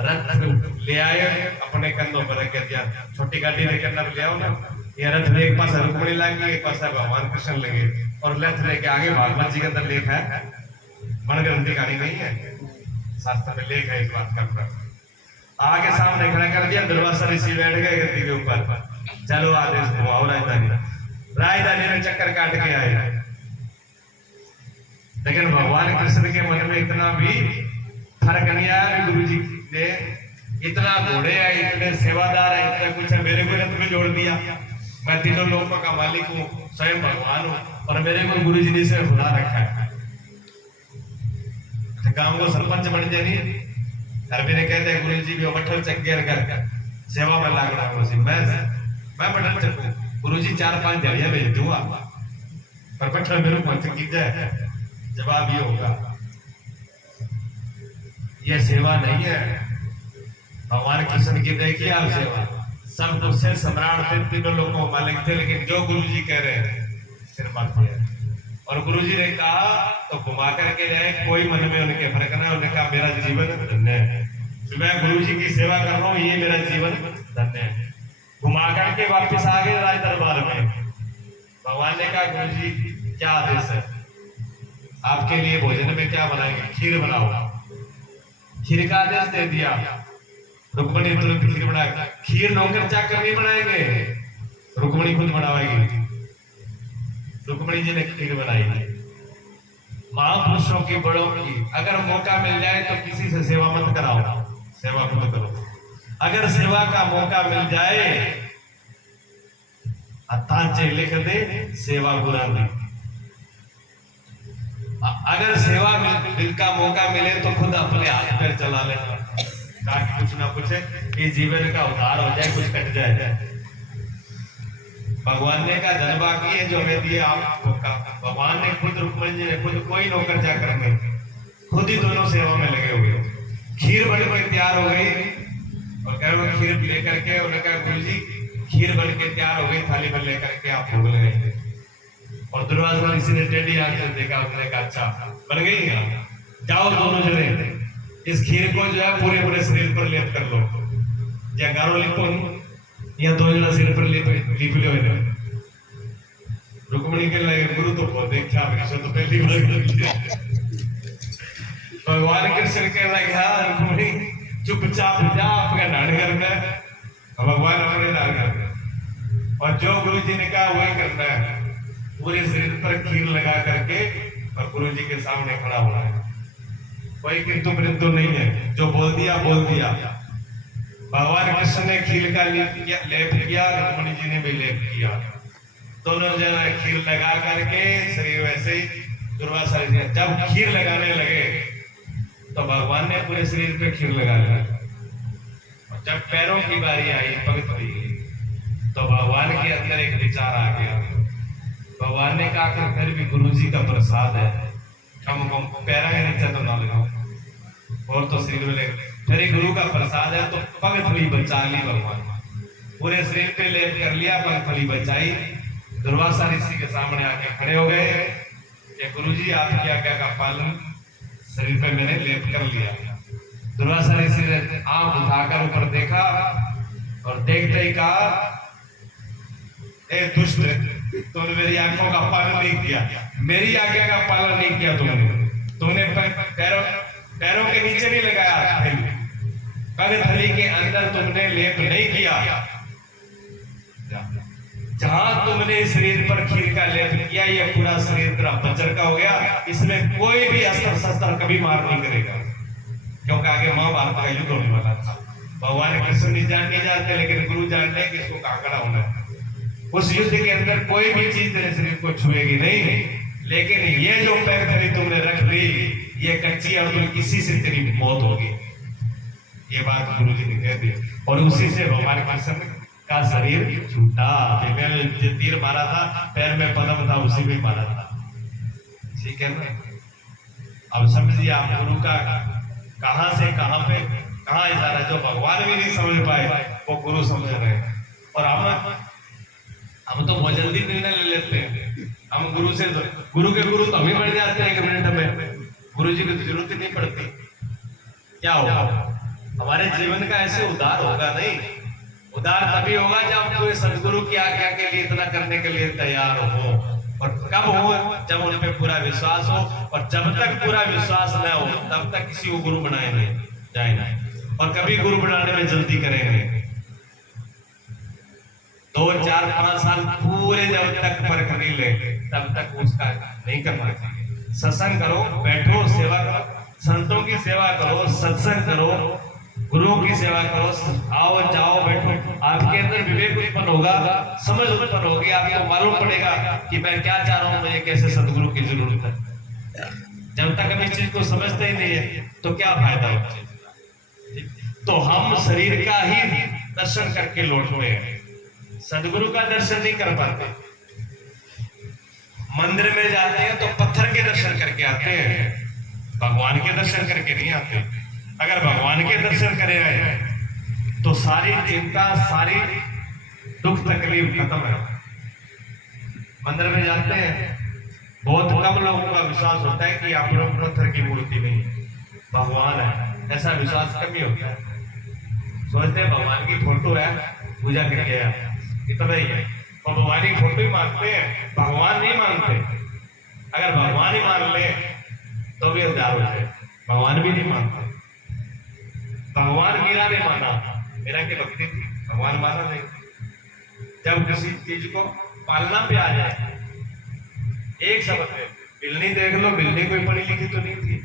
रथ ले आए, अपने कंधों पर रख दिया। छोटी गाड़ी लेकर न ले आओ ना, ये रथ एक पास रुक्मणी लगी, एक पास भगवान कृष्ण लगे, और रथ लेके आगे भागवत जी के अंदर लेख है, मनग्रंथी कहानी नहीं है, शास्त्र में लेख है इस बात का। आगे सामने खड़ा कर दिया, दुर्वासा ऋषि बैठ गए गद्दी के ऊपर, चलो आदेश दो, आओ राजधानी। राजधानी में चक्कर काट के आए, लेकिन भगवान कृष्ण के मन में इतना भी फर्क नहीं आया। गुरु जी ने इतना घोड़े है, इतने सेवादार है, इतना कुछ है, मेरे को रथ में जोड़ दिया, मैं तीनों लोगों का मालिक हूँ, स्वयं भगवान हूँ, और मेरे को गुरु जी ने से बुला रखा है। गांव को सरपंच बन जाए, घर भी ने कहते गुरु जी भी मठर चक्कर कर सेवा में लाग रहा हूँ मैं मठर चक्कू गुरु जी 4-5 दिहाड़ियां भेज दूंगा पर मठर मेरे को चक्की जाए। जवाब ये होगा ये सेवा नहीं है। भगवान कृष्ण की देखिए आप सेवा सब कुछ से सम्राट थे, तीनों लोगों को मालिक थे, लेकिन जो गुरु जी कह रहे हैं सिर मार दिया। और गुरु जी ने कहा तो घुमा करके जाए, कोई मन में उनके फर्क ना। उन्होंने कहा मेरा जीवन धन्य है, मैं गुरु जी की सेवा कर रहा हूँ, ये मेरा जीवन धन्य है। घुमा करके वापिस आ गए राज दरबार में। भगवान ने कहा गुरु जी क्या आदेश है, आपके लिए भोजन में क्या बनाएंगे, खीर बनाओ। खीर का आदेश दे दिया। रुक्मणी तुरंत खीर बनाएगा। खीर नौकर चाकर नहीं बनाएंगे, रुक्मणी खुद बनाएगी। रुक्मणी जी ने खीर बनाई। महापुरुषों की बड़ों की अगर मौका मिल जाए तो किसी से सेवा मत कराओ, सेवा खुद करो। अगर सेवा का मौका मिल जाए अतांचे लिख दे सेवा बुरा नहीं। अगर सेवा का मौका मिले तो खुद अपने हाथ पैर चला लेना, ताकि कुछ ना कुछ ये जीवन का उद्धार हो जाए, कुछ कट जाए। भगवान ने कहा धन बाकी है जो हमें दिए आप मौका। भगवान ने खुद रुक्मणी जी ने खुद कोई नौकर जाकर नहीं, खुद ही दोनों सेवा में लगे हुए। खीर बन के तैयार हो गई और कह रहे खीर लेकर के उन्होंने कहा गुरु जी खीर बन के तैयार हो गई, थाली में लेकर के आप भोग लगाएंगे। और दुर्वासा ऋषि ने टेढ़ी आंख से देखा, उसने कहा अच्छा बन गई, जाओ दोनों जने इस खीर को जो है पूरे पूरे शरीर पर लेप कर लो, या गारो लिपो या दो जना सिर पर लिप लो। रुक्मणी के लगे गुरु तो बहुत देखा तो पहली बार भगवान कृष्ण के लगा रुक्मणी चुपचाप जा आपका ध्यान करना है, भगवान अपने ध्यान करना। और जो गुरु जी ने कहा वही करना है। पूरे शरीर पर खीर लगा करके और गुरु जी के सामने खड़ा हुआ है। कोई किंतु परंतु नहीं है, जो बोल दिया बोल दिया। भगवान कृष्ण ने खीर का लेप किया, रुक्मणी जी ने भी लेप किया। दोनों जने खीर लगा करके शरीर वैसे ही दुर्वासा जब खीर लगाने लगे तो भगवान ने पूरे शरीर पे खीर लगा लिया। और जब पैरों की बारी आई भगत हुई तो भगवान के अंदर एक विचार आ गया। भगवान ने कहा कि फिर भी गुरु जी का प्रसाद है, कम कम पैरा के नीचे तो ना लगाओ और तो शरीर में फिर गुरु का प्रसाद है तो पगथली बचा ली। भगवान पूरे शरीर पे लेप कर लिया, पगथली बचाई। दुर्वासा ऋषि के सामने आके खड़े हो गए कि गुरु जी आपकी आज्ञा का पालन शरीर पे मैंने लेप कर लिया। दुर्वासा ऋषि ने आंख उठाकर ऊपर देखा और देखते ही कहा ए दुष्ट, तुमने मेरी आंखों का पालन नहीं किया, मेरी आज्ञा का पालन नहीं किया। तुमने पैरों के नीचे नहीं लगाया, पगथली के अंदर तुमने लेप नहीं किया। जहां तुमने शरीर पर खीर का लेप किया ये पूरा शरीर तेरा वज्र का हो गया, इसमें कोई भी अस्त्र शस्त्र कभी मार नहीं करेगा, क्योंकि आगे महाभारत का युद्ध होने वाला था। भगवान कृष्ण नहीं जानते लेकिन गुरु जानते हैं कि इसको कहां खड़ा होना है। उस युद्ध के अंदर कोई भी चीज तेरे शरीर को छुएगी नहीं, लेकिन ये जो पैगथली तुमने रख ली ये कच्ची और तुम किसी से तेरी मौत होगी। ये बात गुरु जी ने कह दी और उसी से भगवान कृष्ण का शरीर छूटा। जो तीर मारा था पैर में पदम था उसी में मारा था, ठीक है ना। अब समझिए आप गुरु का कहां से कहां पे कहां इशारा, जो भगवान भी नहीं समझ पाए वो गुरु समझ रहे। और हम तो बहुत जल्दी निर्णय ले लेते हैं। हम गुरु के गुरु तो हम ही बन जाते हैं 1 मिनट में, गुरु जी की जरूरत ही नहीं पड़ती। क्या होगा हमारे जीवन का, ऐसे उद्धार होगा नहीं। उद्धार तभी होगा जब कोई सदगुरु की आज्ञा के लिए इतना करने के लिए तैयार हो। और कब हो, जब उन पे पूरा विश्वास हो। और जब तक पूरा विश्वास न हो तब तक किसी को गुरु बनाए नहीं जाए नहीं, और कभी गुरु बनाने में जल्दी करेंगे 2, 4, 5 साल पूरे जब तक फर्क नहीं ले तब तक उसका नहीं करना चाहिए। सत्संग करो, बैठो, सेवा करो, संतों की सेवा करो, सत्संग करो, गुरुओं की सेवा करो, आओ जाओ बैठो, आपके अंदर विवेक उत्पन्न होगा, समझ उत्पन्न होगी, आपको मालूम पड़ेगा कि मैं क्या चाह रहा हूं, मुझे कैसे सदगुरु की जरूरत है। जब तक हम इस चीज को समझते ही नहीं है तो क्या फायदा उस चीज का। तो हम शरीर का ही दर्शन करके लौटते हैं, सदगुरु का दर्शन नहीं कर पाते। मंदिर में जाते हैं तो पत्थर के दर्शन करके आते हैं, भगवान के दर्शन करके नहीं आते। अगर भगवान के दर्शन करे आए तो सारी चिंता, सारी दुख तकलीफ खत्म है। मंदिर में जाते हैं, बहुत कम लोगों का विश्वास होता है कि आप लोग पत्थर की मूर्ति नहीं भगवान है, ऐसा विश्वास कम ही होता है। सोचते हैं भगवान की फोटो है, पूजा करके आया, इतना ही है। और भगवान की फोटो ही मानते हैं, भगवान नहीं मानते। अगर भगवान ही मान ले तो भी उद्धार हो जाए, भगवान भी नहीं मानता। भगवान मीरा ने माना, मीरा की भक्ति थी, भगवान माना नहीं। जब किसी चीज को पालना पे आ जाए, एक शब्द है, बिल्ली देख लो, बिल्ली कोई पढ़ी लिखी तो नहीं थी,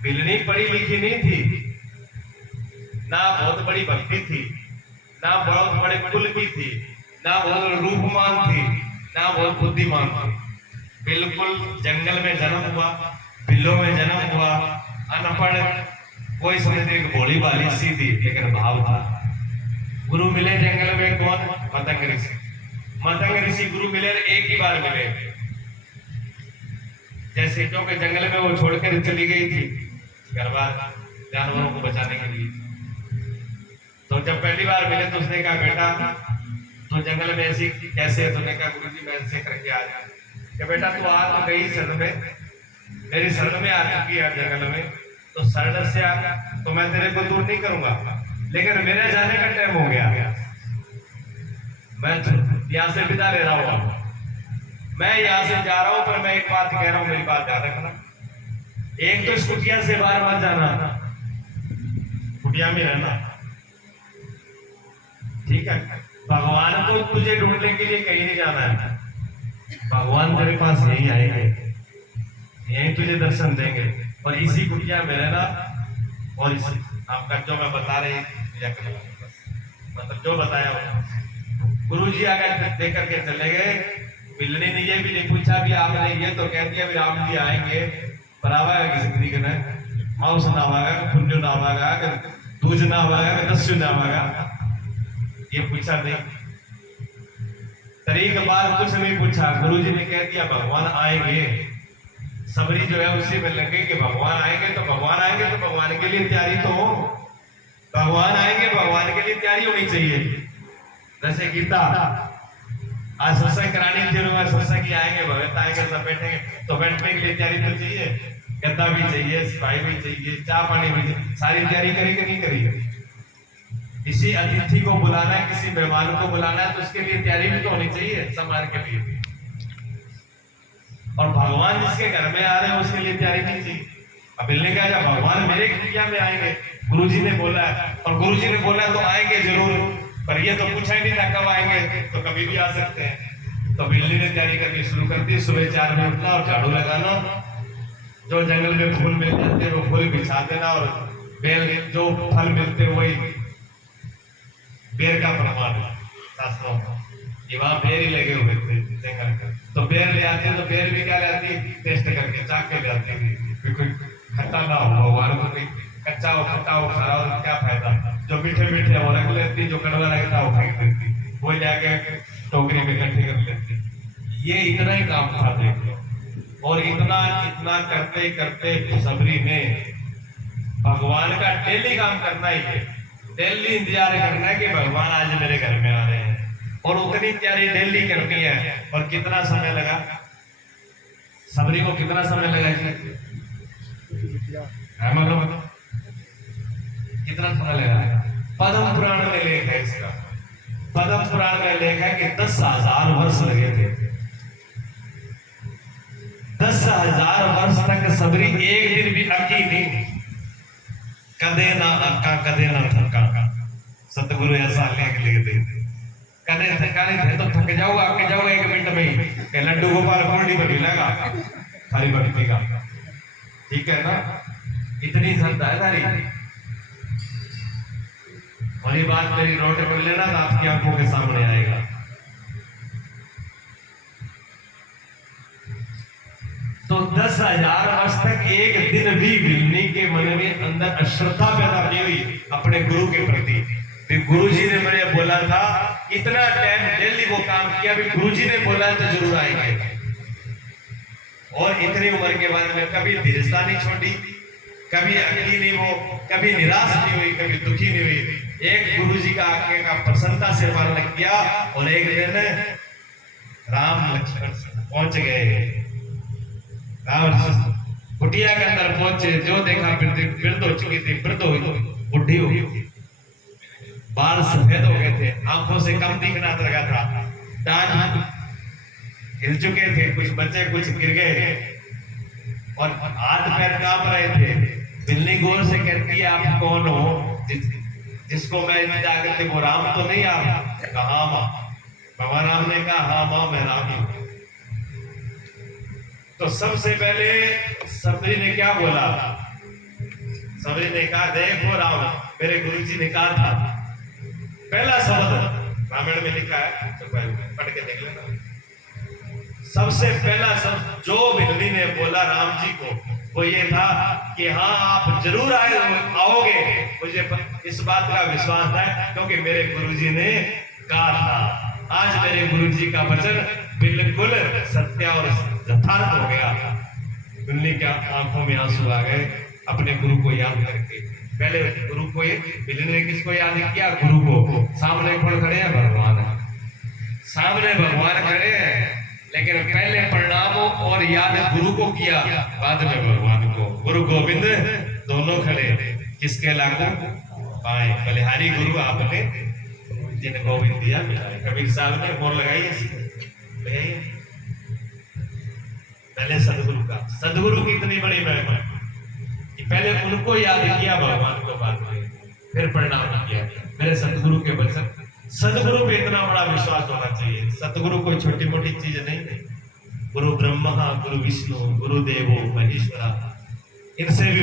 बिल्ली पढ़ी लिखी नहीं थी, ना बहुत बड़ी भक्ति थी, ना बहुत बड़े कुल की थी, ना बहुत रूपमान थी, ना बहुत बुद्धिमान थी। बिल्कुल जंगल में जन्म हुआ, बिल्लों में जन्म हुआ, अनपढ़, कोई समझते एक भोली बाली सी थी, लेकिन भाव था। गुरु मिले जंगल में कौन? मतंग ऋषि। मतंग ऋषि गुरु मिले, एक ही बार मिले। जैसे क्योंकि जंगल में वो छोड़कर चली गई थी घर बार जानवरों को बचाने के लिए। तो जब पहली बार मिले तो उसने कहा, बेटा तो जंगल में ऐसी कैसे? तूने कहा, गुरु जी मैं ऐसे करके आ जाए। कि बेटा तू आ तो गई शरण में, मेरी शरण में आ चुकी है जंगल में, तो शरण से आ, तो मैं तेरे को दूर नहीं करूंगा, लेकिन मेरे जाने का टाइम हो गया, मैं यहाँ से विदा ले रहा हूँ, मैं यहाँ से जा रहा हूँ। पर मैं एक बात कह रहा हूँ, मेरी बात याद रखना। एक तो इस कुटिया से बार बार जाना, कुटिया में रहना, ठीक है। भगवान को तुझे ढूंढने के लिए कहीं नहीं जाना है, भगवान तेरे पास यही आएंगे, यही तुझे दर्शन देंगे। और इसी कुटिया में रहना, और इसी आपका जो मैं बता रही मतलब जो बताया गुरु जी आकर देख करके चले गए। बिल्ली ने ये भी नहीं पूछा कि आपने ये तो कह दिया भी राम जी आएंगे, पर आवागा किसी तरीके में माउस ना आवागा, खुंजो ना आवागा, दूज ना आवागा, दस्यु ना आवागा, ये पूछा नहीं। तरीक बार कुछ नहीं पूछा, गुरु जी ने कह दिया भगवान आएंगे। सबरी जो है उसी में लगे कि भगवान आएंगे, तो भगवान आएंगे तो भगवान के लिए तैयारी तो हो, भगवान आएंगे, भगवान के लिए तैयारी होनी चाहिए। जैसे गीता आज सत्संग करानी थी, सत्संग की आएंगे, भगत आएंगे, सब बैठेंगे, तो बैठने के लिए तैयारी तो चाहिए, गद्दा भी चाहिए, सिपाही भी चाहिए, चाय पानी भी चाहिए, सारी तैयारी करी कि नहीं करी? किसी अतिथि को बुलाना है, किसी मेहमान को बुलाना है, तो उसके लिए तैयारी भी तो होनी चाहिए सम्मान के लिए। और भगवान जिसके घर में आ रहे हैं उसके लिए तैयारी नहीं चाहिए। अब मिलने का जब भगवान मेरे कुटिया में आएंगे, गुरुजी ने बोला है, और गुरुजी ने बोला तो आएंगे जरूर, पर ये तो पूछा ही नहीं था कब आएंगे, तो कभी भी आ सकते हैं। तो बिल्ली ने तैयारी करनी शुरू कर दी। सुबह 4 बजे उठना और झाड़ू लगाना, जो जंगल में फूल मिल जाते वो फूल बिछा देना, और बेल जो फल मिलते वही बेर का प्रमाण शास्त्रों कि वहां बेर ही लगे हुए थे जंगल का। तो बेर ले आते, तो बेर भी क्या ले आती, टेस्ट करके चाक के ले आती थी, कोई खट्टा ना हो, भगवान को कोई कच्चा हो, खट्टा हो, खरा हो, क्या फायदा। जो मीठे मीठे वो रख लेती, जो कड़वा लगता हो फेंक देती, वो जाके टोकरी में इकट्ठी कर लेती। ये इतना ही काम था, देख लो। और इतना इतना करते करते सबरी ने भगवान का डेली काम करना ही है, डेली इंतजार करना है कि भगवान आज मेरे घर में आ रहे हैं, और उतनी तैयारी डेली करनी है। और कितना समय लगा सबरी को, कितना समय लगा जी? मतलब कितना समय लगा? पद्म पुराण में लेख है इसका, पद्म पुराण में लेख है कि 10,000 वर्ष लगे थे। 10,000 वर्ष तक सबरी एक दिन भी अकी नहीं, कदे ना अक्का कदे ना थका। सतगुरु ऐसा लेख लिखते थे, कदे थका नहीं थे तो थक जाओगा, अक जाओगा 1 मिनट में ही। लड्डू गोपाल कुंडी पर मिलेगा थारी भक्ति का, ठीक है ना? इतनी श्रद्धा है थारी। और ये बात मेरी रोड पर लेना तो आपकी आंखों के सामने आएगा। तो 10,000 वर्ष तक एक दिन भी बिल्ली के मन में अंदर अश्रद्धा पैदा नहीं हुई अपने गुरु के प्रति। फिर गुरु जी ने मुझे बोला था, इतना टाइम डेली वो काम किया, भी गुरु जी ने बोला तो जरूर आएंगे। और इतनी उम्र के बाद में कभी धीरजता नहीं छोड़ी, कभी अकेली नहीं, वो कभी निराश नहीं हुई, कभी दुखी नहीं हुई। एक गुरु जी का आज्ञा का प्रसन्नता से पालन किया और एक दिन राम लक्ष्मण पहुंच गए। राम कुटिया के अंदर पहुंचे, जो देखा वृद्ध हो चुकी थी, वृद्ध हो बुढ़ी हो गई, बाल सफेद हो गए थे, आंखों से कम दिखना लगा था, दांत हिल चुके थे, कुछ बच्चे कुछ गिर गए और हाथ पैर कांप रहे थे। बिल्ली गौर से कहती है, आप कौन हो? जिसको मैं इंतजार करते, वो राम तो नहीं? आप कहा मां? भगवान राम ने कहा, हाँ मां मैं राम ही हूं। तो सबसे पहले सबरी ने क्या बोला? सबरी ने कहा, देखो राम, मेरे गुरु जी ने कहा था, पहला शब्द रामायण में लिखा है, तो पढ़ के देख लेना। सबसे पहला शब्द जो बिल्ली ने बोला राम जी को, वो ये था कि हाँ आप जरूर आओगे, मुझे इस बात का विश्वास है, क्योंकि मेरे गुरुजी ने कहा था। आज मेरे गुरुजी का वचन बिल्कुल सत्य और यथार्थ हो गया। बिल्ली के आंखों में आंसू आ गए अपने गुरु को याद करके। पहले गुरु को, बिल्ली ने किसको याद किया? गुरु को। सामने कौन खड़े हैं? भगवान। सामने भगवान खड़े हैं, लेकिन पहले प्रणाम और याद गुरु को किया, बाद में भगवान को। गुरु गोविंद दोनों खड़े, किसके लागू पाए? बलिहारी गुरु आपने जिन गोविंद दिया मिलाए। कबीर साहब ने मोर लगाई पहले सदगुरु का। सदगुरु की इतनी बड़ी महिमा कि पहले उनको याद किया भगवान को, बाद में फिर प्रणाम किया। मेरे सदगुरु के वचन, सदगुरु पे इतना बड़ा विश्वास होना चाहिए। सदगुरु कोई छोटी मोटी चीज नहीं है। गुरु ब्रह्मा, गुरु विष्णु, गुरु देवो महेश्वरा, इनसे भी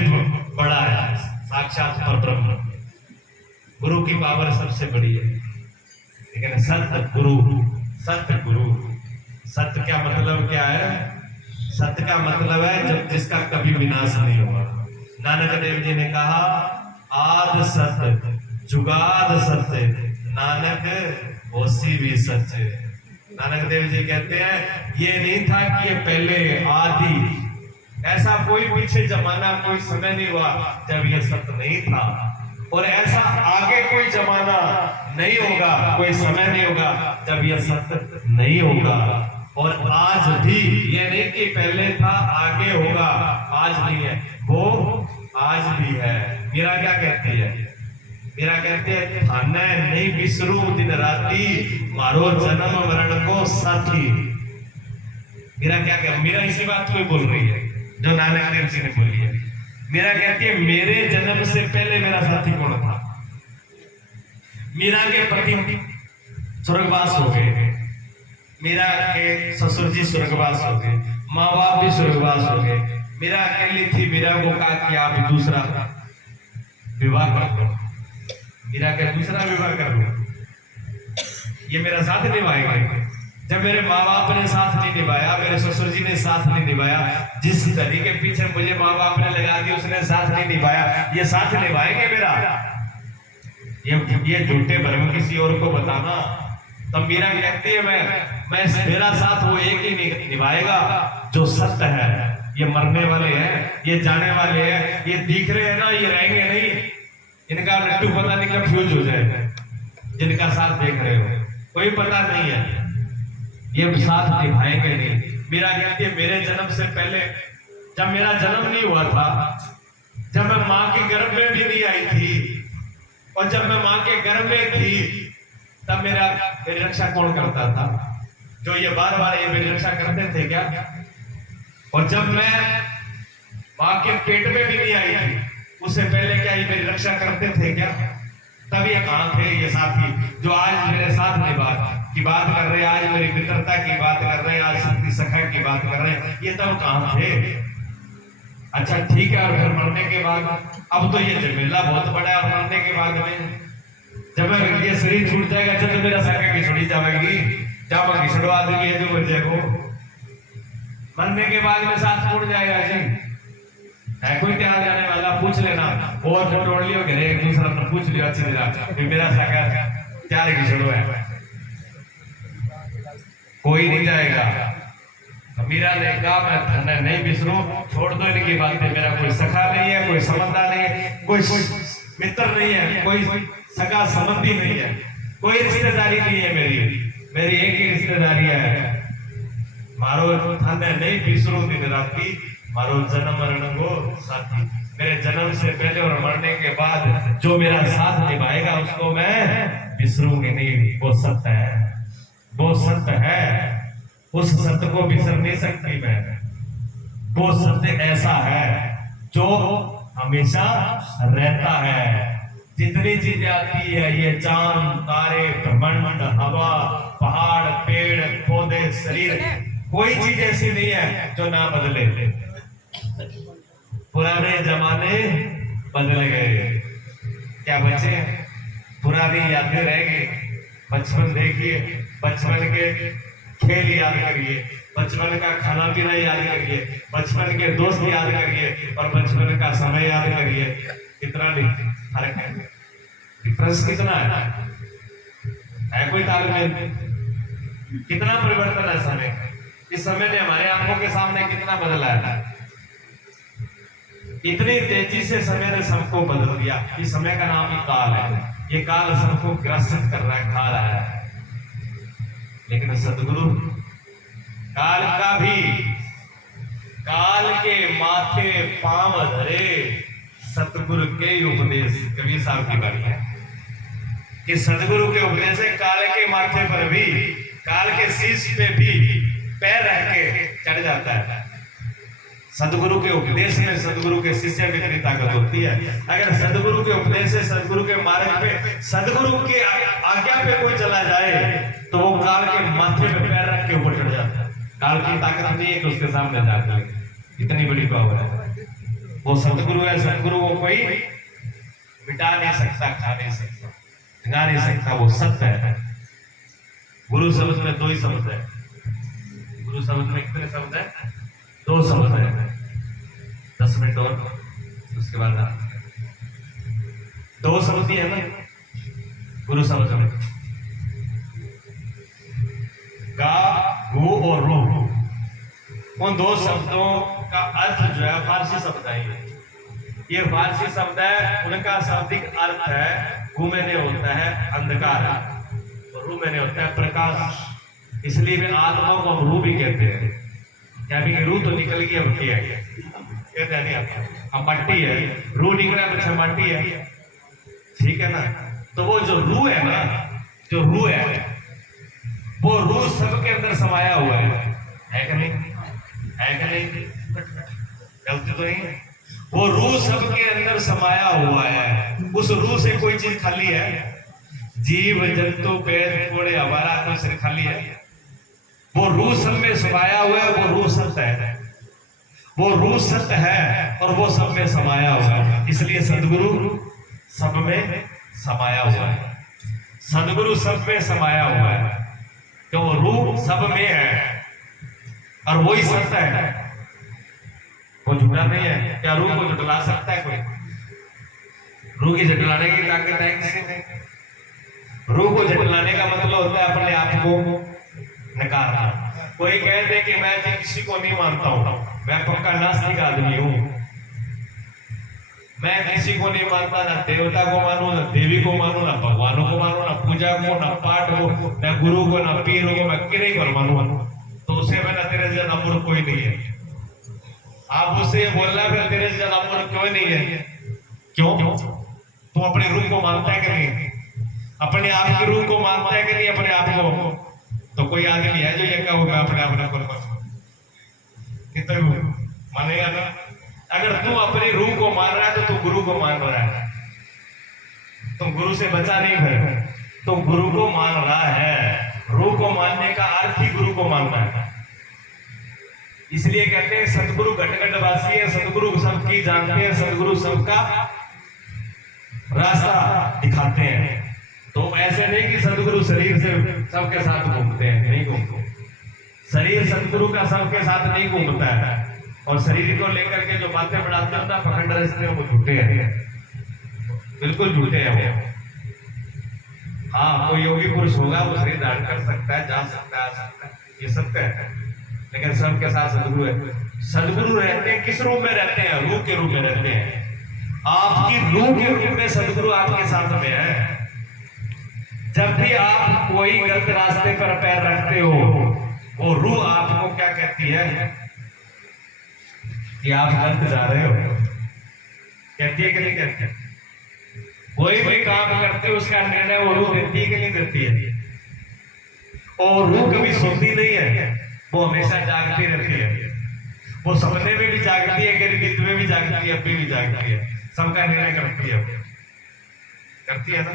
बड़ा है साक्षात परब्रह्म। गुरु की पावर सबसे बड़ी है। लेकिन सतगुरु, सतगुरु, सत्य क्या मतलब क्या है? सत्य का मतलब है जब जिसका कभी विनाश नहीं होगा। नानक देव जी ने कहा, आद सत्य जुगाद सत्य, नानक होसी भी सच। नानक देव जी कहते हैं, ये नहीं था कि ये पहले आदि, ऐसा कोई पीछे जमाना, कोई समय नहीं हुआ जब ये सत्य नहीं था, और ऐसा आगे कोई जमाना नहीं होगा, कोई समय नहीं होगा जब ये सत्य नहीं होगा। और आज भी ये नहीं कि पहले था आगे होगा, आज नहीं है, वो आज भी है। मीरा क्या कहती है? मीरा कहते हैं, थाने नहीं बिसरू दिन राती, मारो जन्म मरण को साथी। मीरा क्या कहती? मीरा इसी बात को बोल रही है जो नानक देव जी ने बोली है। मीरा कहती है, मेरे जन्म से पहले मेरा साथी कौन था? मीरा के पति स्वर्गवास हो गए, मीरा के ससुर जी स्वर्गवास हो गए, माँ बाप भी स्वर्गवास हो गए। मीरा अकेली थी। मीरा को कहा कि आप दूसरा विवाह कर दो। मीरा के दूसरा विवाह कर दो, ये मेरा साथ निभाएगा। जब मेरे माँ बाप ने साथ नहीं निभाया, मेरे ससुर जी ने साथ नहीं निभाया, जिस दरी के पीछे मुझे माँ बाप ने लगा दी उसने साथ नहीं निभाया, ये साथ निभाएंगे मेरा? ये झूठे भरम किसी और को बताना। तब मीरा कहती है, मैं मेरा साथ वो एक ही निभाएगा जो सत्य है। ये मरने वाले हैं, ये जाने वाले हैं, ये दिख रहे हैं ना, ये रहेंगे नहीं। इनका लड्डू पता नहीं कब फ्यूज हो जाए, जिनका साथ देख रहे हो कोई पता नहीं है, ये साथ निभाएंगे नहीं। मीरा कहती है, मेरे जन्म से पहले, जब मेरा जन्म नहीं हुआ था, जब मैं माँ के गर्भ में भी नहीं आई थी, और जब मैं माँ के गर्भ में थी, तब मेरी रक्षा कौन करता था? जो ये बार बार ये मेरी रक्षा करते थे क्या? और जब मैं माँ के पेट में भी नहीं आई थी, उससे पहले क्या ये मेरी रक्षा करते थे क्या? तब ये कहाँ थे ये साथी जो आज मेरे साथ निभा की बात कर रहे हैं, आज मेरी मित्रता की बात कर रहे हैं, आज शक्ति सखा की बात कर रहे हैं, ये तब कहाँ थे? अच्छा ठीक है। और फिर मरने के बाद, अब तो ये झमेला बहुत बड़ा है। और मरने के बाद में जब ये शरीर छूट जाएगा, जब तो मेरा सखा की छोड़ी जाएगी, जब घिसड़ो आदमी है जो बच्चे को, मरने के बाद में साथ छूट जाएगा जी, है कोई क्या जाने वाला, पूछ लेना और टोड़ लियो घरे एक दूसरा ने पूछ लियो अच्छी तरह कि मेरा साका क्या की छोड़ो है, कोई नहीं जाएगा। तो मीरा ने कहा मैं धन नहीं बिसरूं, छोड़ दो इनकी बातें, मेरा कोई सखा नहीं है, कोई समझदार नहीं है, कोई मित्र नहीं है, कोई सगा संबंधी नहीं है, कोई रिश्तेदारी नहीं है, मेरी एक ही रिश्तेदारी है। मारो धन नहीं बिसरूं दिन राती, मारो जन्म मरण को साथी, मेरे जन्म से पहले और मरने के बाद जो मेरा साथ निभाएगा उसको मैं बिसरूंगी नहीं। वो सत्य है, वो सत्य है, उस सत्य को बिसर नहीं सकती मैं। वो सत्य ऐसा है जो हमेशा रहता है। जितनी चीजें आती है, ये चांद तारे ब्रह्मांड हवा पहाड़ पेड़ पौधे शरीर, कोई चीज ऐसी नहीं है जो ना बदले। पुराने जमाने बदल गए, क्या बचे पुरानी यादें रह गई। बचपन देखिए, बचपन के खेल याद करिए, बचपन का खाना पीना याद करिए, बचपन के दोस्त याद करिए और बचपन का समय याद करिए, कितना फर्क है, डिफरेंस कितना है कोई तालमेल, कितना परिवर्तन है समय। इस समय ने हमारे आंखों के सामने कितना बदला है, इतनी तेजी से समय ने सबको बदल दिया। इस समय का नाम ही काल है, ये काल सबको ग्रसित कर रहा है, खा रहा है। लेकिन सदगुरु काल का भी, काल के माथे पांव धरे सतगुरु के उपदेश, कबीर साहब की बात है कि सदगुरु के उपदेश से काल के माथे पर भी, काल के शीश पे भी पैर रख के चढ़ जाता है। सदगुरु के उपदेश में सदगुरु के शिष्य में इतनी ताकत होती है। अगर सदगुरु के उपदेश से, सदगुरु के मार्ग पे, सदगुरु की आज्ञा पे कोई चला जाए तो वो काल के माथे पे पैर रख के ऊपर चढ़ जाता है। काल की ताकत नहीं है कि उसके सामने जाकर, इतनी बड़ी पावर है। वो सदगुरु है, सदगुरु को कोई मिटा नहीं सकता, खा नहीं सकता, गा नहीं सकता, वो सत्य है। गुरु शब्द में दो ही शब्द है, गुरु शब्द में कितने शब्द है? दो शब्द है। 10 मिनट और उसके बाद दो शब्द ही है ना गुरु शब्द में, गा गु और रू। उन दो शब्दों का अर्थ जो है फारसी शब्द है, ये फारसी शब्द है, उनका शाब्दिक अर्थ है गु मैंने होता है अंधकार और रू मैंने होता है प्रकाश। इसलिए वे आत्मा को हम रू भी कहते हैं। क्या भी रू तो निकल गई, अब क्या है कहते हैं नहीं, अब मट्टी है, रू निकला पीछे मट्टी है, ठीक है ना। तो वो जो रू है ना, जो रू है वो रू सबके अंदर समाया हुआ है कि नहीं? है कि नहीं? गलती तो नहीं है। वो रू सबके अंदर समाया हुआ है। उस रू से कोई चीज खाली है? जीव जंतु पेड़ कोड़े हमारा कोई सिर खाली है? वो रू सब में समाया हुआ है, वो रू सत्य है, वो रू सत्य है और वो सब में समाया हुआ है। इसलिए सदगुरु सब में समाया हुआ है, सदगुरु सब में समाया हुआ है, तो वो रू सब में है और वही सत्य है, वो झूठा नहीं है। क्या रू को झुठला सकता है कोई? रू की झुठलाने की ताकत है किसी में? रू को झुठलाने का मतलब होता है अपने आप को नकारना। कोई कह दे कि मैं किसी को नहीं मानता हूं, मैं पक्का नास्तिक आदमी हूं, मैं किसी को नहीं मानता, ना देवता को मानू, ना देवी को मानू, ना भगवानों को मानू, ना पूजा को, ना पाठ को, ना गुरु को, ना पीर को, मैं किसी को मानू, तो उसे मैंने तेरे से अमूर्ख कोई नहीं है। आप उससे बोलना फिर तेरे से अमूर्ख क्यों नहीं है? क्यों? तू अपने रूप को मानता है कि नहीं? अपने आप की रूप को मानता है कि नहीं? अपने आप को तो कोई आदमी है जो ये कहोगे अपने आप कितने मानेगा ना? अगर तू अपनी रूह को मान रहा है तो तू गुरु को मान रहा है, तुम गुरु से बचा नहीं है, तुम गुरु को मान रहा है। रूह को मानने का अर्थ ही गुरु को मानना है। इसलिए कहते हैं सतगुरु घट घट वासी है, सतगुरु सबकी जानते हैं, सतगुरु सबका रास्ता दिखाते हैं। तो ऐसे नहीं कि सदगुरु शरीर से सबके साथ घूमते हैं, नहीं घूमते। शरीर सदगुरु का सबके साथ नहीं घूमता है, और शरीर को लेकर के जो बातें बढ़ाते हैं ना पखंड रचते हैं, वो झूठे हैं, बिल्कुल झूठे हैं वो। हाँ, कोई योगी पुरुष होगा वो शरीर धारण कर सकता है, जा सकता है, आ सकता है, ये सत्य है, लेकिन सबके साथ सदगुरु है। सदगुरु रहते हैं किस रूप में रहते हैं? रूह के रूप में रहते हैं। आपकी रूह के रूप में सदगुरु आपके साथ में है। जब भी आप कोई गलत रास्ते पर पैर रखते हो, वो रूह आपको क्या कहती है कि आप गलत जा रहे हो, कहती है कि नहीं कहती? कोई भी काम करते हो उसका निर्णय वो रूह देती है कि नहीं देती है? और रूह कभी सोती नहीं है, वो हमेशा जागती रहती है। वो सपने में भी जागती है, नींद में भी जागती है, अभी भी जागती है, सबका निर्णय करती है, करती है ना?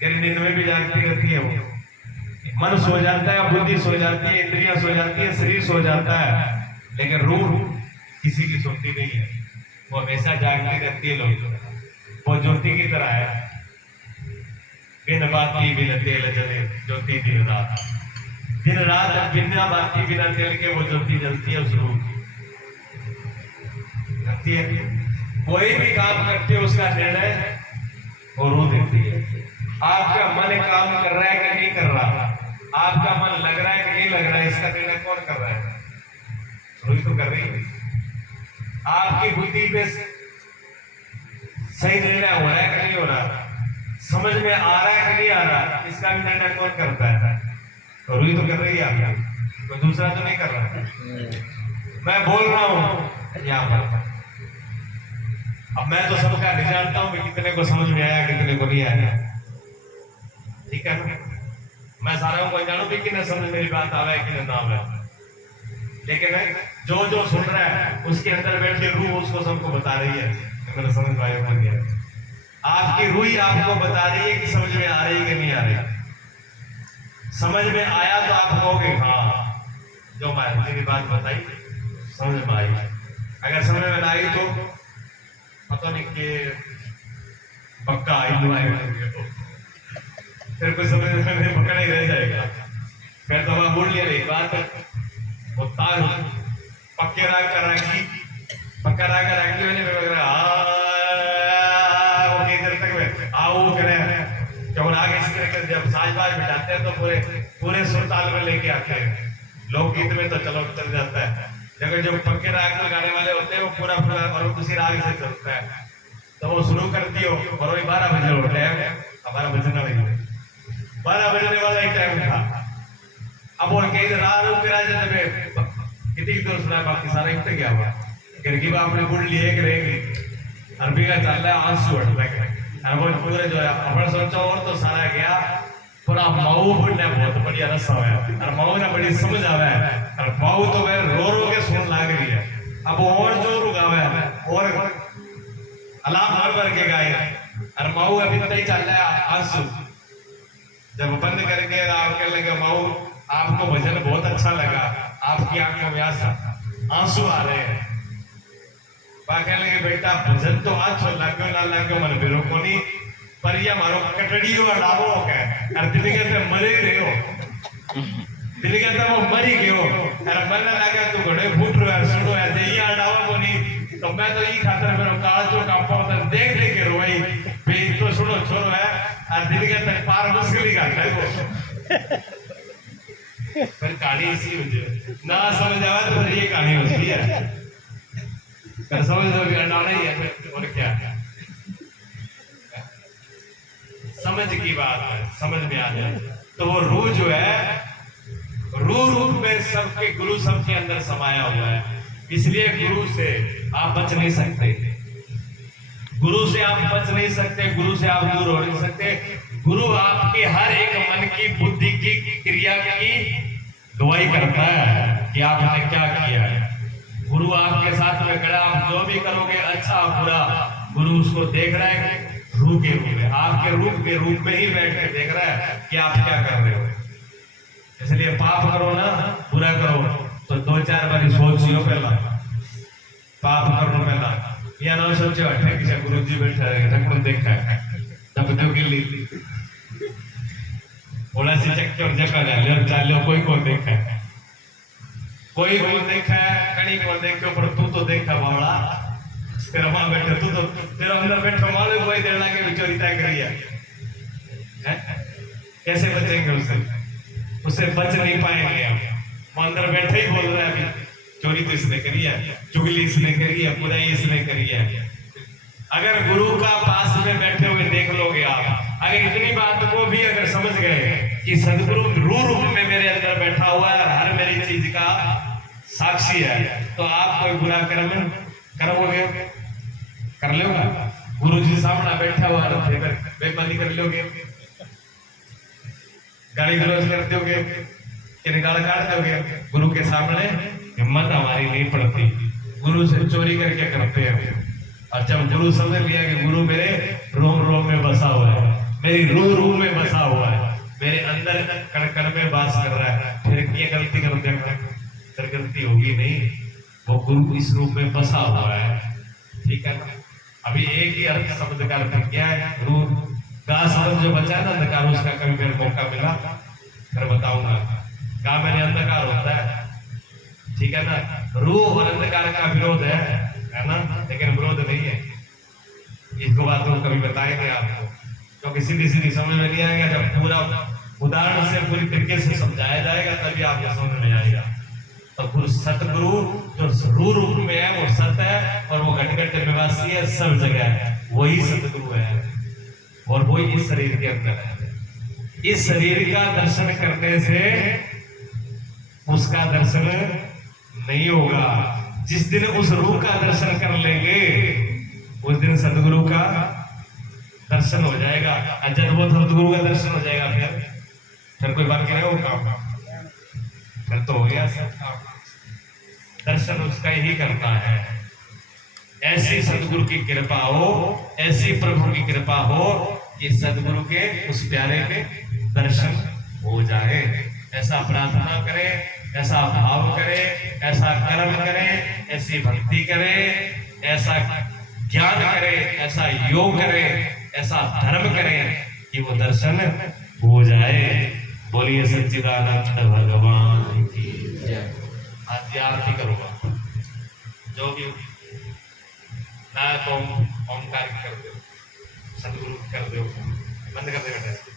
नींद में भी जागती रहती है। वो मन सो जाता है, बुद्धि सो जाती है, इंद्रियां सो जाती है, शरीर सो जाता है, लेकिन रूह किसी की सोती नहीं है, वो हमेशा जागती रहती है। लोग वो ज्योति की तरह है, बिन बाती बिन तेल जले ज्योति दिन रात, दिन रात बिना बाती बिना तेल के वो ज्योति जलती है, उस रूह करती है। कोई भी काम करते हो उसका निर्णय वो रूह देती है। आपका मन काम कर रहा है कि नहीं कर रहा, आपका मन लग रहा है कि नहीं लग रहा है, इसका निर्णय कौन कर रहा है? रूह तो कर रही है। आपकी बुद्धि पे सही निर्णय हो रहा है कि नहीं हो रहा, समझ में आ रहा है कि नहीं आ रहा, इसका भी निर्णय कौन करता है? रूह तो कर रही है आपकी, कोई दूसरा तो नहीं कर रहा। मैं बोल रहा हूं यहाँ पर, अब मैं तो सबका नहीं जानता हूं कि कितने को समझ में आया, कितने को नहीं आया, ठीक है ना? मैं सारों को जानू भी कि ना समझ मेरी बात आवे कि ना आवे, लेकिन जो जो सुन रहा है उसके अंदर बैठ के रूह उसको सबको बता रही है, मेरा समझ में आया बन गया। आपकी रूह ही आपको बता रही है कि समझ में आ रही है कि नहीं आ रही। समझ में आया तो आप कहोगे हाँ, जो मेरी बात बताई समझ में आई। अगर समझ में ना आई तो पता नहीं कि पक्का आई तो फिर कुछ समझ में पकड़ा ही रह जाएगा। फिर तो मैं बोल लिया एक बात, वो तार पक्के राग कर रखी, पक्का राग कर रखी मैंने आओ करें जब आगे इस तरह जब साजबाज बिठाते हैं तो पूरे पूरे सुर ताल में लेके आते हैं। लोकगीत में तो चलो चल जाता है, लेकिन जो पक्के राग में गाने वाले होते हैं वो पूरा पूरा और उसी राग से चलता है। तो वो शुरू करती हो और वही 12 बजे होते हैं, हमारा बजना नहीं 12 बजने वाला ही टाइम था। अब वो कहीं कितनी दूर सुना, बाकी सारा इतना गया हुआ क्योंकि आपने गुड़ लिए करेंगे अरबी का चल रहा है आंसू हटता है पूरे जो है अपन सोचो और तो सारा गया पूरा माऊ ने बहुत बढ़िया रसा हुआ और माऊ ने बड़ी समझ आवा है और माऊ तो मैं रो रो के सुन लाग रही है। अब और जो रुकावा है और अलाप भर भर के गाए और माऊ अभी तक चल रहा है आंसू। जब बंद करके आप कहने लगे माऊ आपको भजन बहुत अच्छा लगा, आपकी आंखों में आंसू आ रहे हैं। कहने लगे बेटा भजन तो अच्छो लागो ना लागो मन बिरो कोनी पर ये मारो कटड़ियो डावो है और दिल कहते मरे रहे हो, दिल कहता वो मरी गयो और मन लगा तू घोड़े फूट रहा है सुनो है ये डावो कोनी तो मैं तो ई खातर मेरो काल जो काम पाता देख देख के रोई बे तो सुनो छोरो है और दिल कहता पार मुश्किल ही करता है वो। पर कहानी इसी मुझे ना समझ आवा तो फिर ये कहानी होती है, कर समझ लो अंडाना ही है और क्या समझ की बात है, समझ में आ जाए तो वो रूह जो है रूह रूप में सबके गुरु सबके अंदर समाया हुआ है। इसलिए गुरु से आप बच नहीं सकते, गुरु से आप बच नहीं सकते, गुरु से आप दूर हो नहीं सकते। गुरु आपके हर एक मन की बुद्धि की क्रिया की गवाही करता है कि आपने क्या किया है। गुरु आपके साथ में खड़ा, आप जो भी करोगे अच्छा बुरा गुरु उसको देख रहा है रूह के रूप में, आपके रूप के रूप में ही बैठ के देख रहा है कि आप क्या कर रहे हो। इसलिए पाप करो ना बुरा करो तो 2-4 बार सोचियो पहला पाप करो पहला या ना सोचो अठे किसी गुरु जी बैठा है तक देखा है तब तो के लिए बोला सी चक्कर जगह ले चालो कोई को देखा है कोई को देखा है, कणी को देखो, पर तू तो देखा बावड़ा, तेरा मां बैठे, तू तो तेरा अंदर बैठा मालूम कोई देना के चोरी तय करी है, कैसे बचेंगे उससे बच नहीं पाएंगे हम। वो अंदर बैठे ही बोल रहा है अभी चोरी तो इसने करी है, चुगली इसने करी है, बुराई इसने करी है। अगर गुरु का पास में बैठे हुए देख लोगे आप, अगर इतनी बात को भी अगर समझ गए कि सदगुरु रूप में मेरे अंदर बैठा हुआ है, हर मेरी चीज का साक्षी है, तो आप कोई बुरा कर्म करोगे, कर लोगे? गुरु जी सामने बैठा हुआ है, बेईमानी कर लोगे, गाली गलौज कर दोगे, कि निकाल काट दोगे? गुरु के सामने हिम्मत हमारी नहीं पड़ती, गुरु से चोरी करके करते हैं। और जब गुरु समझ लिया कि गुरु मेरे रोम रोम में बसा हुआ है, मेरी रूह में बसा हुआ है, मेरे अंदर कण कण में वास कर रहा है, फिर ये गलती कर देगा, फिर गलती होगी नहीं। वो गुरु इस रूप में बसा हुआ है, ठीक है ना? अभी एक ही अर्थ शब्द का अर्थ क्या है? रूह का शब्द जो बचा है ना अंधकार, उसका कभी मेरे मौका मिला फिर बताऊंगा। का मेरे अंधकार होता है, ठीक है ना? रूह और अंधकार का विरोध है ना? लेकिन विरोध नहीं है। इसको बात तो कभी बताएंगे आपको, क्योंकि सीधी सीधी समझ में नहीं आएगा। जब पूरा उदाहरण से पूरी तरीके से समझाया जाएगा तभी आपको समझ में आएगा। तो गुरु सतगुरु जो रूप में है वो सत्य है, और वो घट घट निवासी है, सब जगह है, वही सतगुरु है, और वही इस शरीर के अंदर है। इस शरीर का दर्शन करने से उसका दर्शन नहीं होगा। जिस दिन उस रूप का दर्शन कर लेंगे उस दिन सदगुरु का दर्शन हो जाएगा। जब वो सदगुरु का दर्शन हो जाएगा फिर कोई बाकी नहीं होगा, फिर तो हो गया सब काम। दर्शन उसका ही करता है। ऐसी सदगुरु की कृपा हो, ऐसी प्रभु की कृपा हो कि सदगुरु के उस प्यारे के दर्शन हो जाए। ऐसा प्रार्थना करें, ऐसा भाव करें, ऐसा कर्म करें, ऐसी भक्ति करें, ऐसा ज्ञान करें, ऐसा योग करें, ऐसा धर्म करें कि वो दर्शन हो जाए। बोलिए सच्चिदानंद भगवान की जय। आज आरती करूंगा, जो भी ना तो ओमकार कर दो, सदगुरु कर दो, बंद कर दे बेटा।